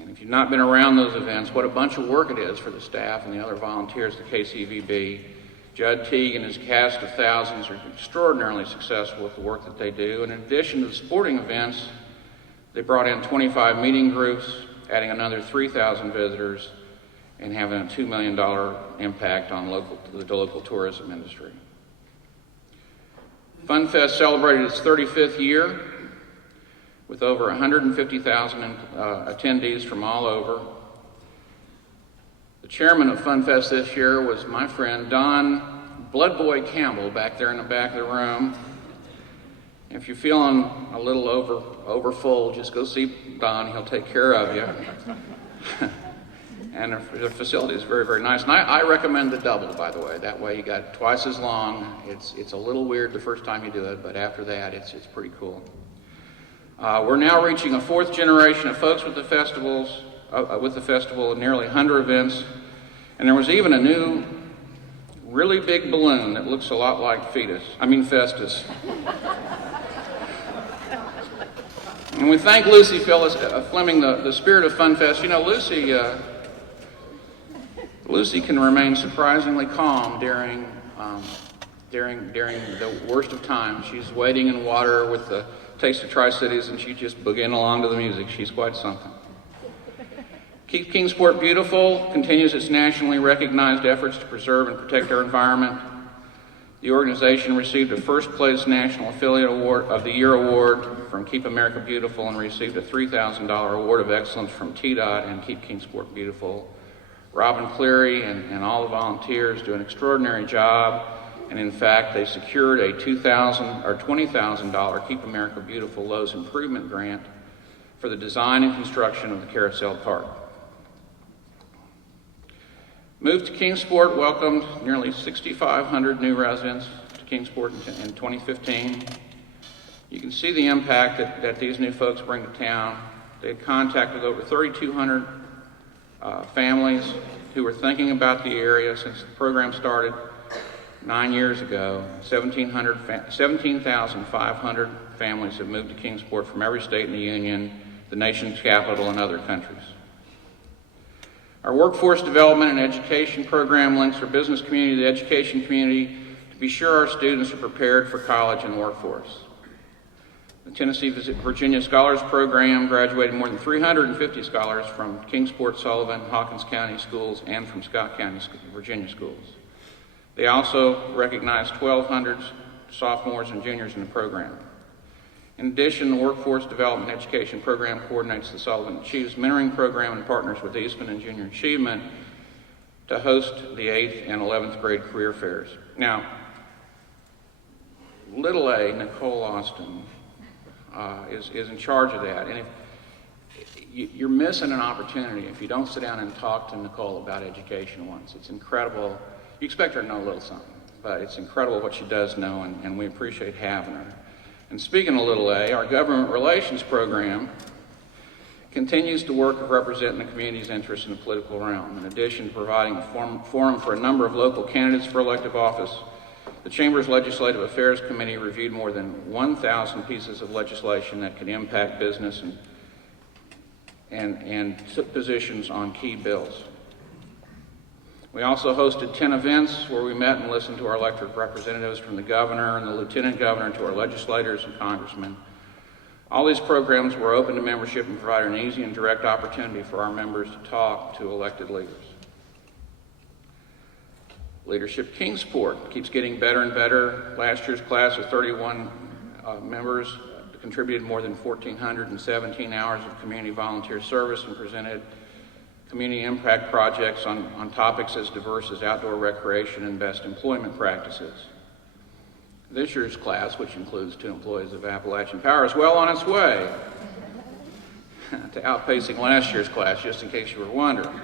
And if you've not been around those events, what a bunch of work it is for the staff and the other volunteers at the KCVB. Judd Teague and his cast of thousands are extraordinarily successful with the work that they do. And in addition to the sporting events, they brought in 25 meeting groups, adding another 3,000 visitors, and having a $2 million impact on the local tourism industry. FunFest celebrated its 35th year with over 150,000 attendees from all over. The chairman of FunFest this year was my friend Don Bloodboy Campbell back there in the back of the room. If you're feeling a little overfull, just go see Don. He'll take care of you. And the facility is very, very nice. And I recommend the double, by the way. That way you got twice as long. It's a little weird the first time you do it, but after that, it's pretty cool. We're now reaching a fourth generation of folks with the festival, nearly 100 events. And there was even a new, really big balloon that looks a lot like Festus. And we thank Lucy Phyllis Fleming, the spirit of Fun Fest. You know, Lucy can remain surprisingly calm during the worst of times. She's wading in water with the Taste of Tri-Cities, and she just boogieing along to the music. She's quite something. Keep Kingsport Beautiful continues its nationally recognized efforts to preserve and protect our environment. The organization received a first place National Affiliate Award of the Year award from Keep America Beautiful and received a $3,000 Award of Excellence from TDOT and Keep Kingsport Beautiful. Robin Cleary and all the volunteers do an extraordinary job, and in fact, they secured a $20,000 Keep America Beautiful Lowe's Improvement Grant for the design and construction of the Carousel Park. Move to Kingsport welcomed nearly 6,500 new residents to Kingsport in 2015. You can see the impact that these new folks bring to town. They had contact with over 3,200 families who were thinking about the area since the program started 9 years ago. 17,500 families have moved to Kingsport from every state in the Union, the nation's capital, and other countries. Our workforce development and education program links our business community to the education community to be sure our students are prepared for college and workforce. The Tennessee Virginia Scholars Program graduated more than 350 scholars from Kingsport, Sullivan, Hawkins County schools, and from Scott County, Virginia schools. They also recognized 1,200 sophomores and juniors in the program. In addition, the Workforce Development and Education Program coordinates the Sullivan Achieves Mentoring Program and partners with Eastman and Junior Achievement to host the 8th and 11th grade career fairs. Now, Little A, Nicole Austin, is in charge of that. And if you're missing an opportunity if you don't sit down and talk to Nicole about education once. It's incredible. You expect her to know a little something, but it's incredible what she does know, and we appreciate having her. And speaking of Little A, our government relations program continues to work of representing the community's interests in the political realm. In addition to providing a forum for a number of local candidates for elective office, the Chamber's Legislative Affairs Committee reviewed more than 1,000 pieces of legislation that could impact business and took positions on key bills. We also hosted 10 events where we met and listened to our elected representatives, from the governor and the lieutenant governor to our legislators and congressmen. All these programs were open to membership and provided an easy and direct opportunity for our members to talk to elected leaders. Leadership Kingsport keeps getting better and better. Last year's class of 31 members contributed more than 1,417 hours of community volunteer service and presented community impact projects on topics as diverse as outdoor recreation and best employment practices. This year's class, which includes 2 employees of Appalachian Power, is well on its way to outpacing last year's class, just in case you were wondering.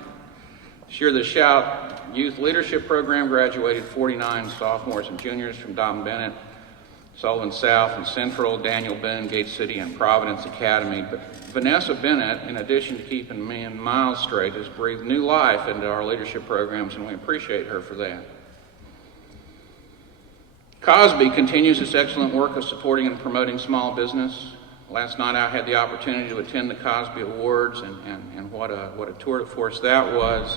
This year, the Shout Youth Leadership Program graduated 49 sophomores and juniors from Dobbin Bennett, Sullivan South and Central, Daniel Boone, Gate City, and Providence Academy. But Vanessa Bennett, in addition to keeping me and Miles straight, has breathed new life into our leadership programs, and we appreciate her for that. Cosby continues its excellent work of supporting and promoting small business. Last night I had the opportunity to attend the Cosby Awards, and what a tour de force that was.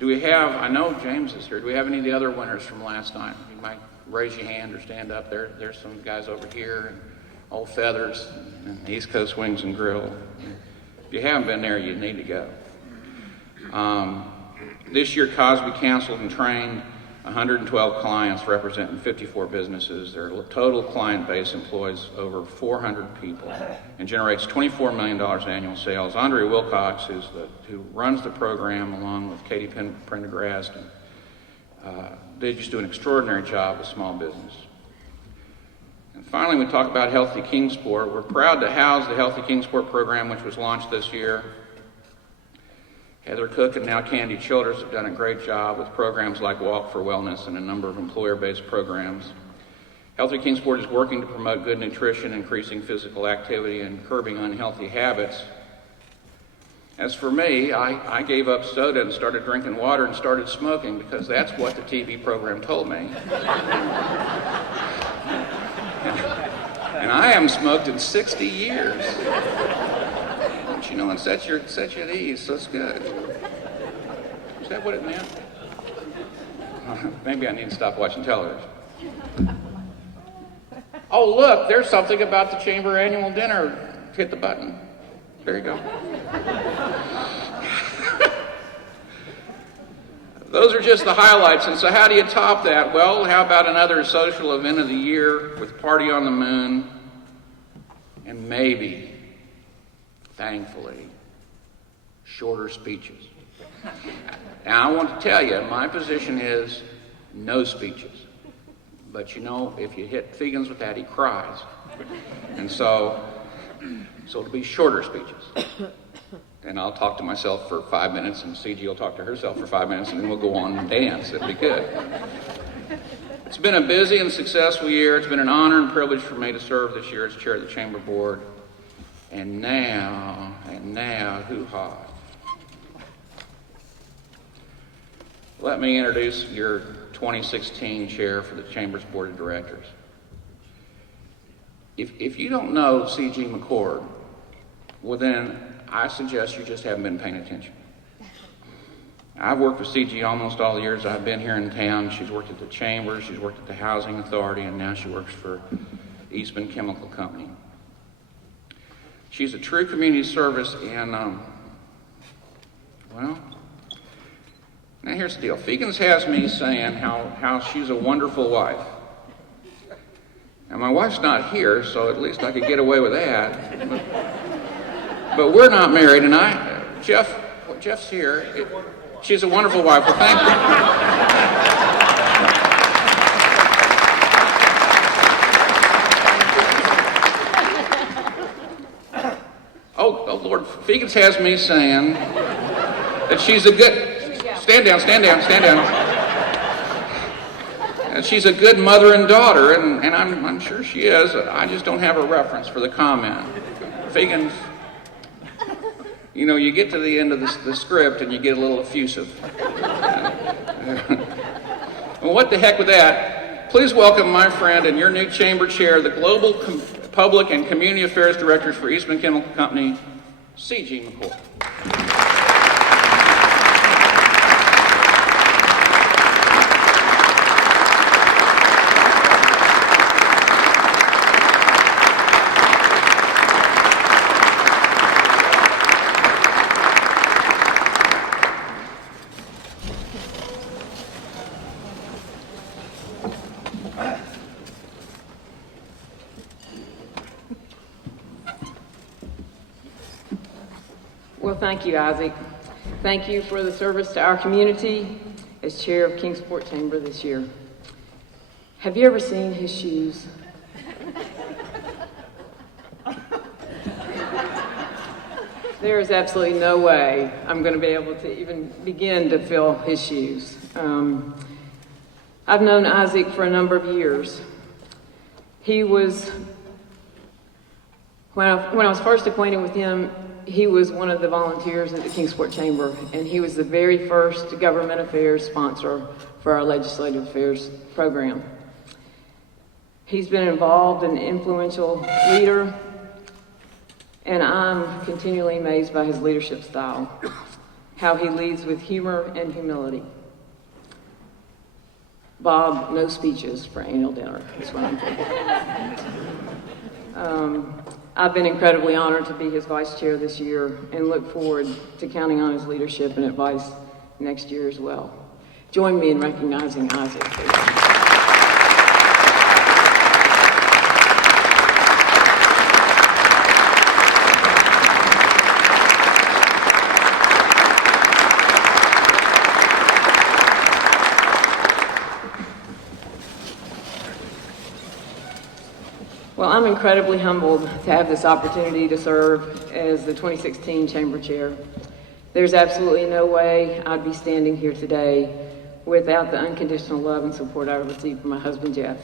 Do we have, I know James is here, do we have any of the other winners from last night? You might raise your hand or stand up. There's some guys over here, and Old Feathers, and East Coast Wings and Grill. If you haven't been there, you need to go. This year, Cosby counseled and trained 112 clients representing 54 businesses. Their total client base employs over 400 people and generates $24 million in annual sales. Andre Wilcox, who runs the program, along with Katie Prendergrast, they just do an extraordinary job with small business. And finally, we talk about Healthy Kingsport. We're proud to house the Healthy Kingsport program, which was launched this year. Heather Cook and now Candy Childers have done a great job with programs like Walk for Wellness and a number of employer-based programs. Healthy Kingsport is working to promote good nutrition, increasing physical activity, and curbing unhealthy habits. As for me, I gave up soda and started drinking water and started smoking because that's what the TV program told me. And I haven't smoked in 60 years. Don't you know, and set you at ease, so it's good. Is that what it meant? Maybe I need to stop watching television. Oh, look, there's something about the Chamber annual dinner. Hit the button. There you go. Those are just the highlights, and so how do you top that? Well, how about another social event of the year with Party on the Moon, and maybe, thankfully, shorter speeches. Now, I want to tell you, my position is no speeches. But you know, if you hit Fegans with that, he cries. And so it'll be shorter speeches. And I'll talk to myself for 5 minutes, and CG will talk to herself for 5 minutes, and then we'll go on and dance. It'll be good. It's been a busy and successful year. It's been an honor and privilege for me to serve this year as chair of the Chamber Board. And now, hoo-ha. Let me introduce your 2016 chair for the Chamber's Board of Directors. If you don't know C.G. McCord, well then I suggest you just haven't been paying attention. I've worked with C.G. almost all the years I've been here in town. She's worked at the Chamber, she's worked at the Housing Authority, and now she works for Eastman Chemical Company. She's a true community service, and well, now here's the deal. Fegans has me saying how she's a wonderful wife. Now my wife's not here, so at least I could get away with that. But we're not married, and Jeff's here. She's a wonderful wife. Well, thank you. Oh Lord, Fegans has me saying that she's a good... Stand down. And she's a good mother and daughter, and I'm sure she is. I just don't have a reference for the comment. Fegans, you know, you get to the end of the script and you get a little effusive. Well, what the heck with that? Please welcome my friend and your new chamber chair, the Global Public and Community Affairs Director for Eastman Chemical Company, C.G. McCord. Well, thank you, Isaac. Thank you for the service to our community as chair of Kingsport Chamber this year. Have you ever seen his shoes? There is absolutely no way I'm going to be able to even begin to fill his shoes. I've known Isaac for a number of years. He was, when I was first acquainted with him, he was one of the volunteers at the Kingsport Chamber, and he was the very first government affairs sponsor for our legislative affairs program. He's been involved and an influential leader, and I'm continually amazed by his leadership style, how he leads with humor and humility. Bob, no speeches for annual dinner, is what I'm thinking. I've been incredibly honored to be his vice chair this year and look forward to counting on his leadership and advice next year as well. Join me in recognizing Isaac, please. Well, I'm incredibly humbled to have this opportunity to serve as the 2016 Chamber Chair. There's absolutely no way I'd be standing here today without the unconditional love and support I received from my husband, Jeff.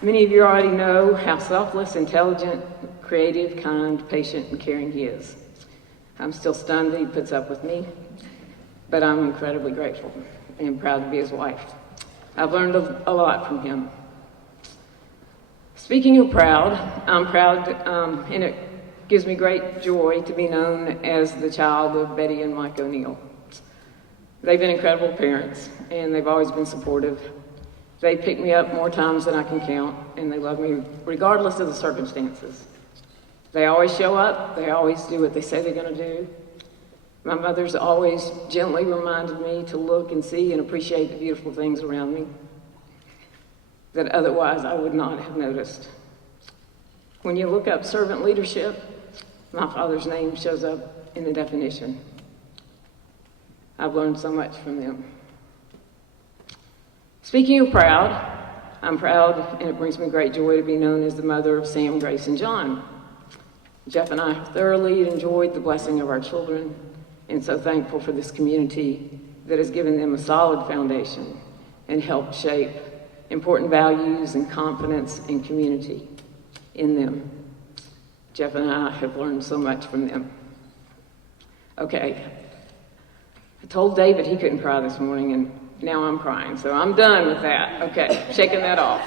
Many of you already know how selfless, intelligent, creative, kind, patient, and caring he is. I'm still stunned that he puts up with me, but I'm incredibly grateful. and proud to be his wife. I've learned a lot from him. Speaking of proud, I'm proud, and it gives me great joy to be known as the child of Betty and Mike O'Neill. They've been incredible parents, and they've always been supportive. They pick me up more times than I can count, and they love me regardless of the circumstances. They always show up. They always do what they say they're going to do. My mother's always gently reminded me to look and see and appreciate the beautiful things around me that otherwise I would not have noticed. When you look up servant leadership, my father's name shows up in the definition. I've learned so much from them. Speaking of proud, I'm proud, and it brings me great joy to be known as the mother of Sam, Grace, and John. Jeff and I have thoroughly enjoyed the blessing of our children, and so thankful for this community that has given them a solid foundation and helped shape important values and confidence and community in them. Jeff and I have learned so much from them. Okay, I told David he couldn't cry this morning, and now I'm crying, so I'm done with that. Okay, shaking that off.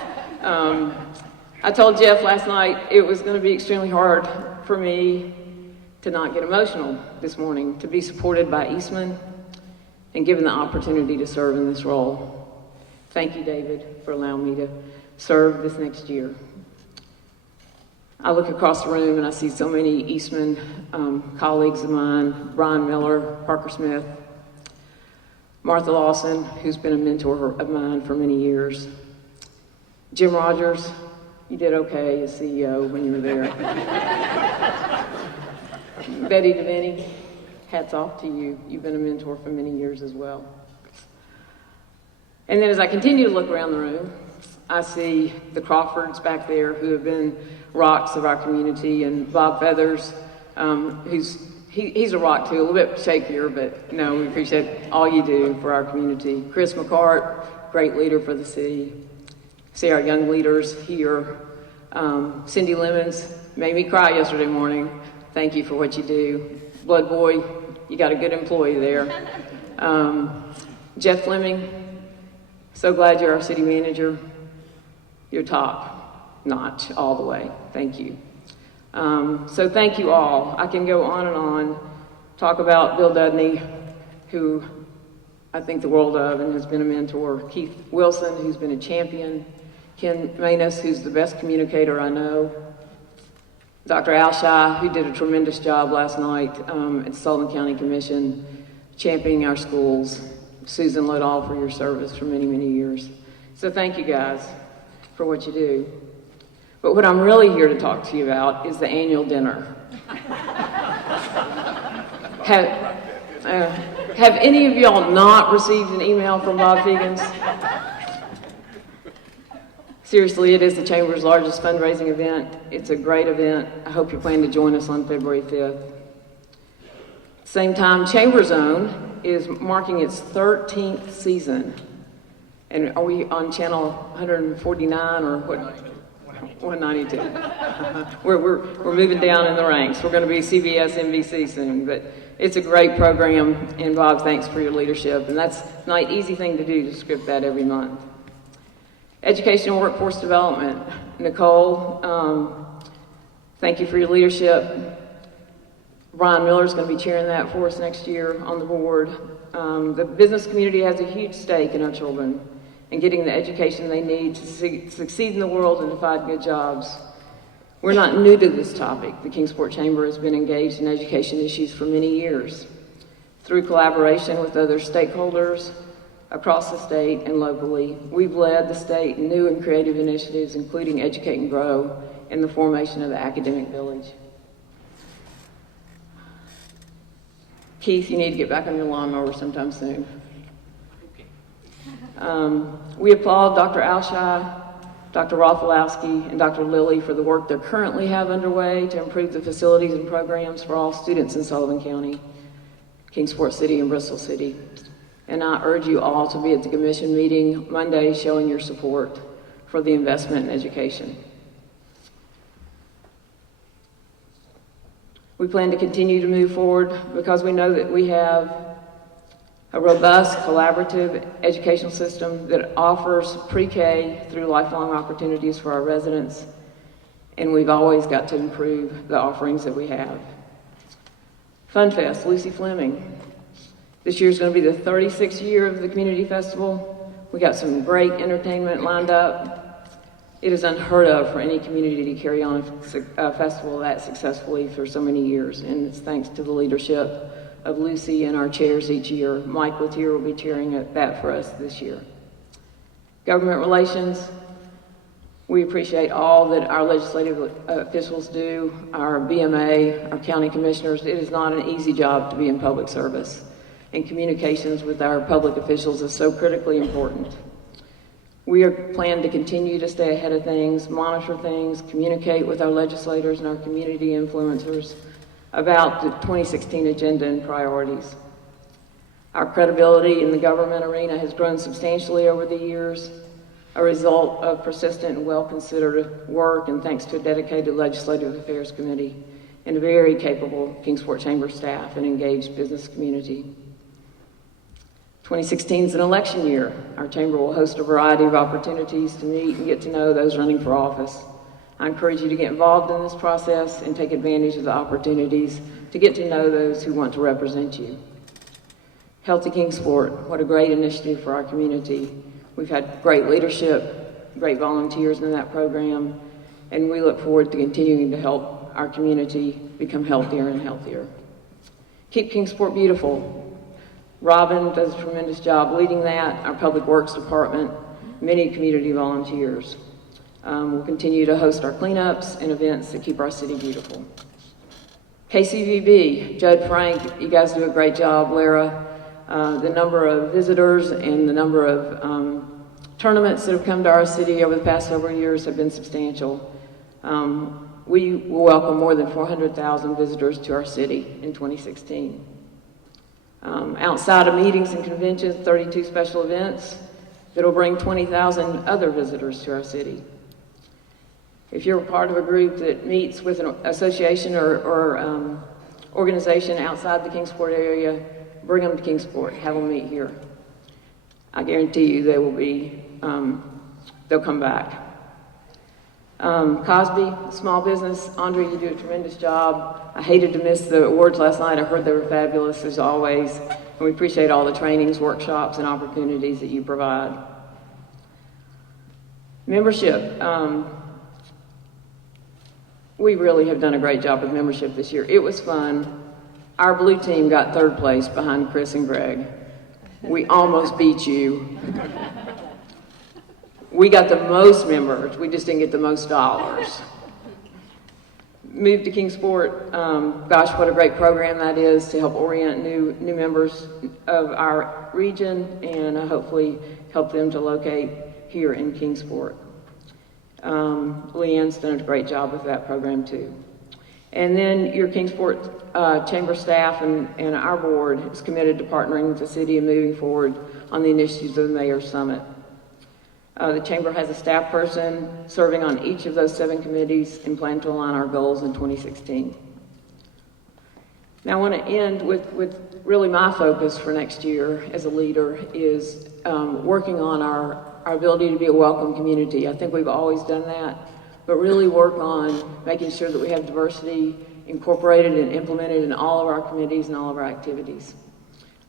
I told Jeff last night it was going to be extremely hard for me to not get emotional this morning, to be supported by Eastman and given the opportunity to serve in this role. Thank you, David, for allowing me to serve this next year. I look across the room and I see so many Eastman colleagues of mine, Brian Miller, Parker Smith, Martha Lawson, who's been a mentor of mine for many years. Jim Rogers, you did okay as CEO when you were there. Betty DeVinny, hats off to you. You've been a mentor for many years as well. And then as I continue to look around the room, I see the Crawfords back there who have been rocks of our community, and Bob Feathers, he's a rock too, a little bit shakier, but no, we appreciate all you do for our community. Chris McCart, great leader for the city. See our young leaders here. Cindy Lemons made me cry yesterday morning. Thank you for what you do. Blood Boy, you got a good employee there. Jeff Fleming, so glad you're our city manager. You're top notch all the way. Thank you. So thank you all. I can go on and on, talk about Bill Dudney, who I think the world of and has been a mentor. Keith Wilson, who's been a champion. Ken Manus, who's the best communicator I know. Dr. Alshai, who did a tremendous job last night at the Sullivan County Commission, championing our schools. Susan Liddall, for your service for many, many years. So thank you guys for what you do. But what I'm really here to talk to you about is the annual dinner. Have any of y'all not received an email from Bob Figgins? Seriously, it is the Chamber's largest fundraising event. It's a great event. I hope you plan to join us on February 5th. Same time, Chamber Zone is marking its 13th season. And are we on channel 149 or what? 192. We're moving down in the ranks. We're going to be CBS, NBC soon, but it's a great program, and Bob, thanks for your leadership. And that's not an easy thing to do, to script that every month. Education and Workforce Development. Nicole, thank you for your leadership. Brian Miller's going to be chairing that for us next year on the board. The business community has a huge stake in our children and getting the education they need to succeed in the world and to find good jobs. We're not new to this topic. The Kingsport Chamber has been engaged in education issues for many years. Through collaboration with other stakeholders across the state and locally, we've led the state in new and creative initiatives, including Educate and Grow and the formation of the Academic Village. Keith, you need to get back on your lawnmower sometime soon. We applaud Dr. Alshai, Dr. Rotholowski, and Dr. Lilly for the work they currently have underway to improve the facilities and programs for all students in Sullivan County, Kingsport City, and Bristol City. And I urge you all to be at the commission meeting Monday showing your support for the investment in education. We plan to continue to move forward because we know that we have a robust, collaborative educational system that offers pre-K through lifelong opportunities for our residents, and we've always got to improve the offerings that we have. Fun Fest, Lucy Fleming. This year's going to be the 36th year of the Community Festival. We got some great entertainment lined up. It is unheard of for any community to carry on a festival that successfully for so many years, and it's thanks to the leadership of Lucy and our chairs each year. Mike Latier will be chairing that for us this year. Government relations, we appreciate all that our legislative officials do, our BMA, our county commissioners. It is not an easy job to be in public service, and communications with our public officials is so critically important. We are planning to continue to stay ahead of things, monitor things, communicate with our legislators and our community influencers about the 2016 agenda and priorities. Our credibility in the government arena has grown substantially over the years, a result of persistent and well-considered work, and thanks to a dedicated Legislative Affairs Committee and a very capable Kingsport Chamber staff and engaged business community. 2016 is an election year. Our chamber will host a variety of opportunities to meet and get to know those running for office. I encourage you to get involved in this process and take advantage of the opportunities to get to know those who want to represent you. Healthy Kingsport, what a great initiative for our community. We've had great leadership, great volunteers in that program, and we look forward to continuing to help our community become healthier and healthier. Keep Kingsport beautiful. Robin does a tremendous job leading that, our Public Works Department, many community volunteers. We'll continue to host our cleanups and events that keep our city beautiful. KCVB, Judd Frank, you guys do a great job. Lara, the number of visitors and the number of tournaments that have come to our city over the past several years have been substantial. We will welcome more than 400,000 visitors to our city in 2016. Outside of meetings and conventions, 32 special events that will bring 20,000 other visitors to our city. If you're part of a group that meets with an association or organization outside the Kingsport area, bring them to Kingsport, have them meet here. I guarantee you they will be, they'll come back. Cosby, small business, Andre, you do a tremendous job. I hated to miss the awards last night. I heard they were fabulous as always. And we appreciate all the trainings, workshops, and opportunities that you provide. Membership. We really have done a great job with membership this year. It was fun. Our blue team got third place behind Chris and Greg. We almost beat you. We got the most members, we just didn't get the most dollars. Moved to Kingsport, gosh, what a great program that is to help orient new members of our region and hopefully help them to locate here in Kingsport. Leanne's done a great job with that program too. And then your Kingsport Chamber staff and our board is committed to partnering with the city and moving forward on the initiatives of the Mayor's Summit. The Chamber has a staff person serving on each of those 7 committees and plan to align our goals in 2016. Now I want to end with really my focus for next year as a leader is working on our ability to be a welcome community. I think we've always done that, but really work on making sure that we have diversity incorporated and implemented in all of our committees and all of our activities.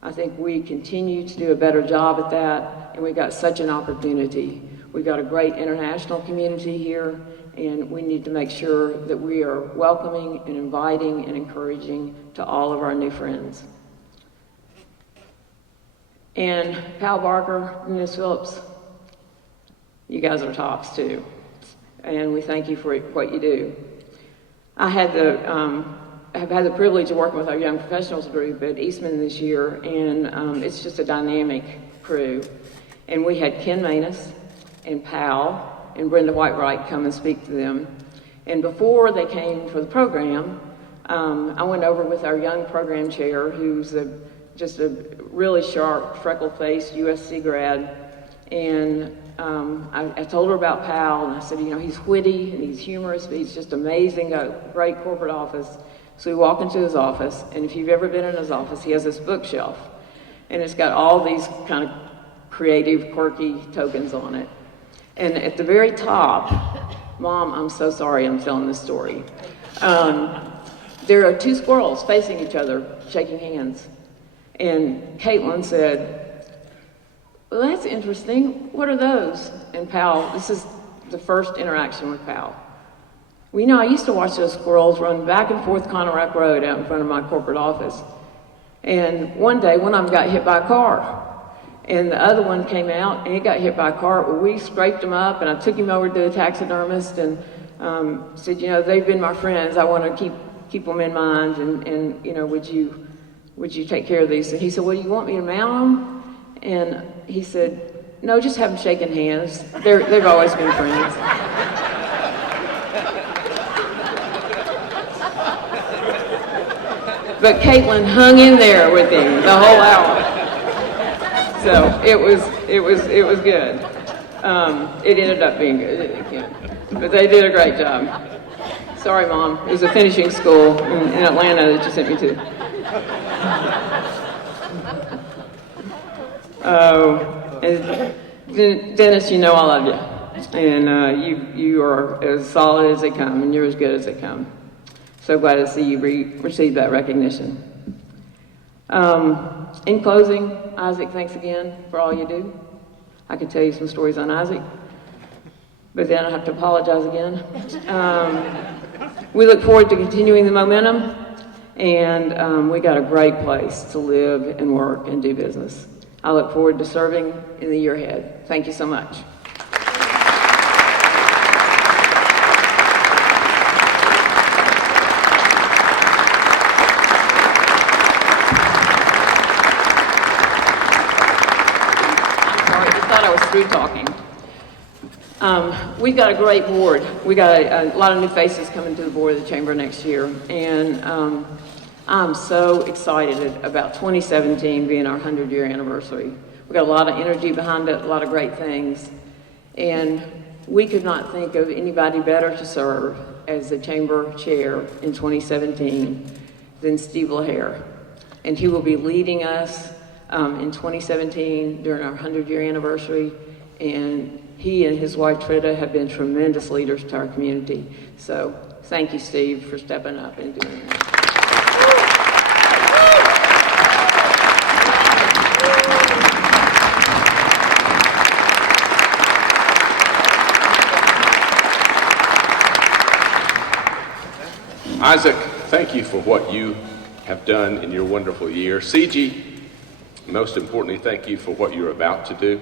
I think we continue to do a better job at that, and we've got such an opportunity. We've got a great international community here, and we need to make sure that we are welcoming and inviting and encouraging to all of our new friends. And Pal Barker and Ms. Phillips, you guys are tops too, and we thank you for what you do. I have had the privilege of working with our young professionals group at Eastman this year, and it's just a dynamic crew. And we had Ken Manus and Pal and Brenda Whitewright come and speak to them. And before they came for the program, I went over with our young program chair, who's just a really sharp, freckle-faced USC grad, and I told her about Pal, and I said, you know, he's witty and he's humorous, but he's just amazing, got a great corporate office. So we walk into his office, and if you've ever been in his office, he has this bookshelf. And it's got all these kind of creative, quirky tokens on it. And at the very top, Mom, I'm so sorry I'm telling this story. There are two squirrels facing each other, shaking hands. And Caitlin said, well, that's interesting. What are those? And Pal, this is the first interaction with Pal. Well, you know, I used to watch those squirrels run back and forth Conorack Road out in front of my corporate office. And one day, one of them got hit by a car. And the other one came out, and he got hit by a car. Well, we scraped him up, and I took him over to the taxidermist and said, you know, they've been my friends. I want to keep them in mind, and you know, would you take care of these? And he said, well, you want me to mount them? And he said, no, just have them shaking hands. They've always been friends. But Caitlin hung in there with him the whole hour. So it was good. It ended up being good, but they did a great job. Sorry, Mom. It was a finishing school in Atlanta that you sent me to. Oh, and Dennis, you know I love you, and you are as solid as they come, and you're as good as they come. So glad to see you receive that recognition. In closing, Isaac, thanks again for all you do. I could tell you some stories on Isaac, but then I have to apologize again. We look forward to continuing the momentum, and we got a great place to live and work and do business. I look forward to serving in the year ahead. Thank you so much. Through talking. We've got a great board. We got a lot of new faces coming to the board of the Chamber next year, and I'm so excited about 2017 being our 100-year anniversary. We got a lot of energy behind it, a lot of great things, and we could not think of anybody better to serve as the Chamber Chair in 2017 than Steve LaHare, and he will be leading us in 2017 during our 100-year anniversary, and he and his wife Trita have been tremendous leaders to our community. So thank you, Steve, for stepping up and doing that. Isaac, thank you for what you have done in your wonderful year. CG, most importantly, thank you for what you're about to do.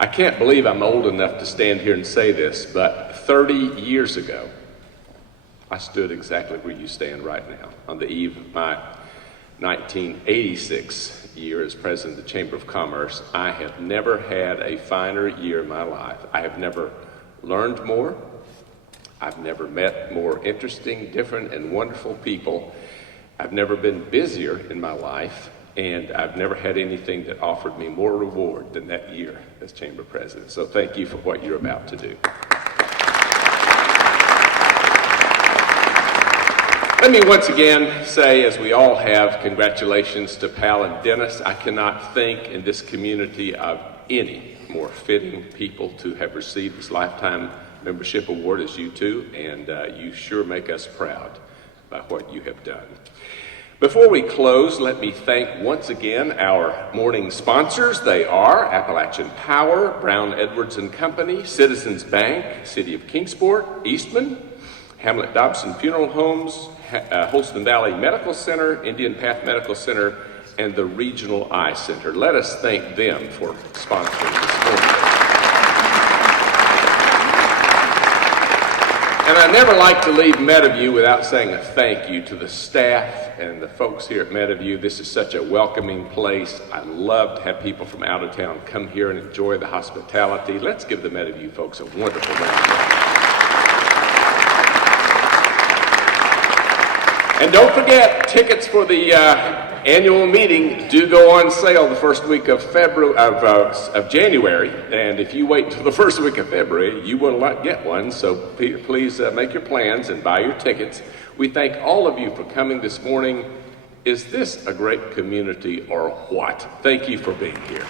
I can't believe I'm old enough to stand here and say this, but 30 years ago, I stood exactly where you stand right now, on the eve of my 1986 year as president of the Chamber of Commerce. I have never had a finer year in my life. I have never learned more. I've never met more interesting, different, and wonderful people. I've never been busier in my life. And I've never had anything that offered me more reward than that year as Chamber President. So thank you for what you're about to do. Let me once again say, as we all have, congratulations to Pal and Dennis. I cannot think in this community of any more fitting people to have received this Lifetime Membership Award as you two, and you sure make us proud by what you have done. Before we close, let me thank once again our morning sponsors. They are Appalachian Power, Brown Edwards and Company, Citizens Bank, City of Kingsport, Eastman, Hamlet Dobson Funeral Homes, Holston Valley Medical Center, Indian Path Medical Center, and the Regional Eye Center. Let us thank them for sponsoring this morning. And I never like to leave Meadowview without saying a thank you to the staff and the folks here at Meadowview. This is such a welcoming place. I love to have people from out of town come here and enjoy the hospitality. Let's give the Meadowview folks a wonderful round of applause. And don't forget, tickets for the annual meeting do go on sale the first week of January. And if you wait until the first week of February, you will not get one. So please make your plans and buy your tickets. We thank all of you for coming this morning. Is this a great community or what? Thank you for being here.